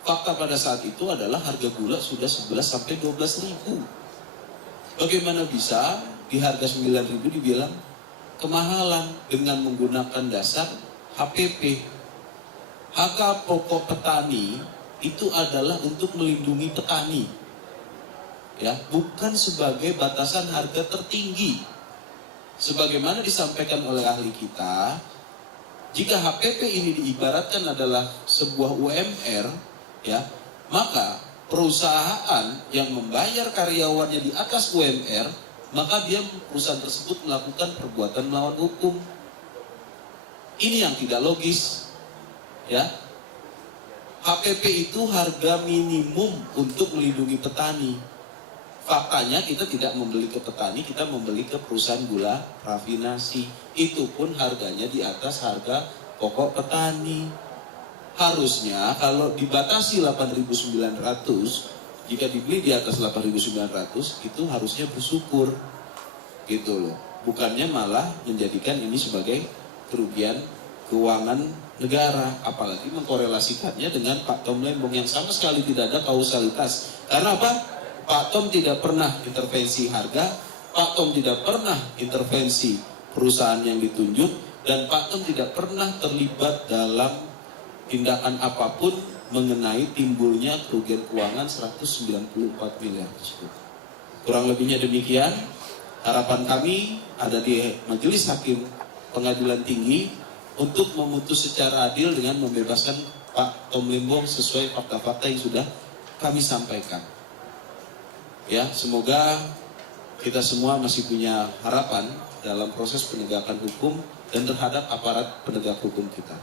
Fakta pada saat itu adalah harga gula sudah 11 sampai 12 ribu. Bagaimana bisa di harga 9 ribu dibilang kemahalan dengan menggunakan dasar HPP. Harga pokok petani itu adalah untuk melindungi petani, ya, bukan sebagai batasan harga tertinggi. Sebagaimana disampaikan oleh ahli kita, jika HPP ini diibaratkan adalah sebuah UMR, ya, maka perusahaan yang membayar karyawannya di atas UMR, maka perusahaan tersebut melakukan perbuatan melawan hukum. Ini yang tidak logis, ya. HPP itu harga minimum untuk melindungi petani. Faktanya kita tidak membeli ke petani, kita membeli ke perusahaan gula rafinasi. Itu pun harganya di atas harga pokok petani. Harusnya kalau dibatasi 8.900, jika dibeli di atas 8.900, itu harusnya bersyukur, gitu loh. Bukannya malah menjadikan ini sebagai kerugian keuangan negara, apalagi mengkorelasikannya dengan Pak Tom Lembong yang sama sekali tidak ada kausalitas. Karena apa? Pak Tom tidak pernah intervensi harga, Pak Tom tidak pernah intervensi perusahaan yang ditunjuk, dan Pak Tom tidak pernah terlibat dalam tindakan apapun mengenai timbulnya kerugian keuangan 194 miliar tersebut. Kurang lebihnya demikian. Harapan kami ada di Majelis Hakim Pengadilan Tinggi untuk memutus secara adil dengan membebaskan Pak Tom Lembong sesuai fakta-fakta yang sudah kami sampaikan. Ya, semoga kita semua masih punya harapan dalam proses penegakan hukum dan terhadap aparat penegak hukum kita.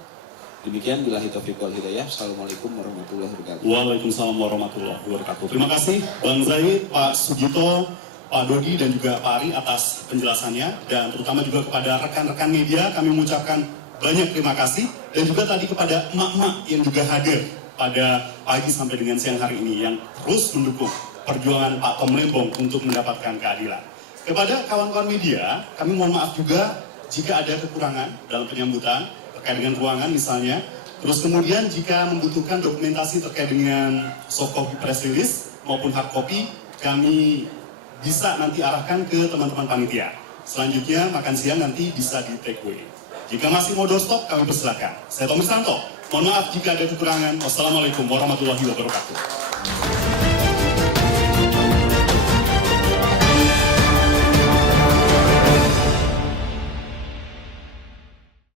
Demikian, billahi taufiq wal hidayah. Assalamualaikum warahmatullahi wabarakatuh. Waalaikumsalam warahmatullahi wabarakatuh. Terima kasih Bang Zaid, Pak Sugito, Pak Dodi, dan juga Pak Ari atas penjelasannya. Dan terutama juga kepada rekan-rekan media kami mengucapkan banyak terima kasih. Dan juga tadi kepada emak-emak yang juga hadir pada pagi sampai dengan siang hari ini yang terus mendukung perjuangan Pak Tom Lembong untuk mendapatkan keadilan. Kepada kawan-kawan media, kami mohon maaf juga jika ada kekurangan dalam penyambutan terkait dengan ruangan misalnya. Terus kemudian jika membutuhkan dokumentasi terkait dengan soft copy press release maupun hard copy, kami bisa nanti arahkan ke teman-teman panitia. Selanjutnya makan siang nanti bisa di take away. Jika masih mau doorstop, kami persilakan. Saya Tommy Santo. Mohon maaf jika ada kekurangan. Wassalamualaikum warahmatullahi wabarakatuh.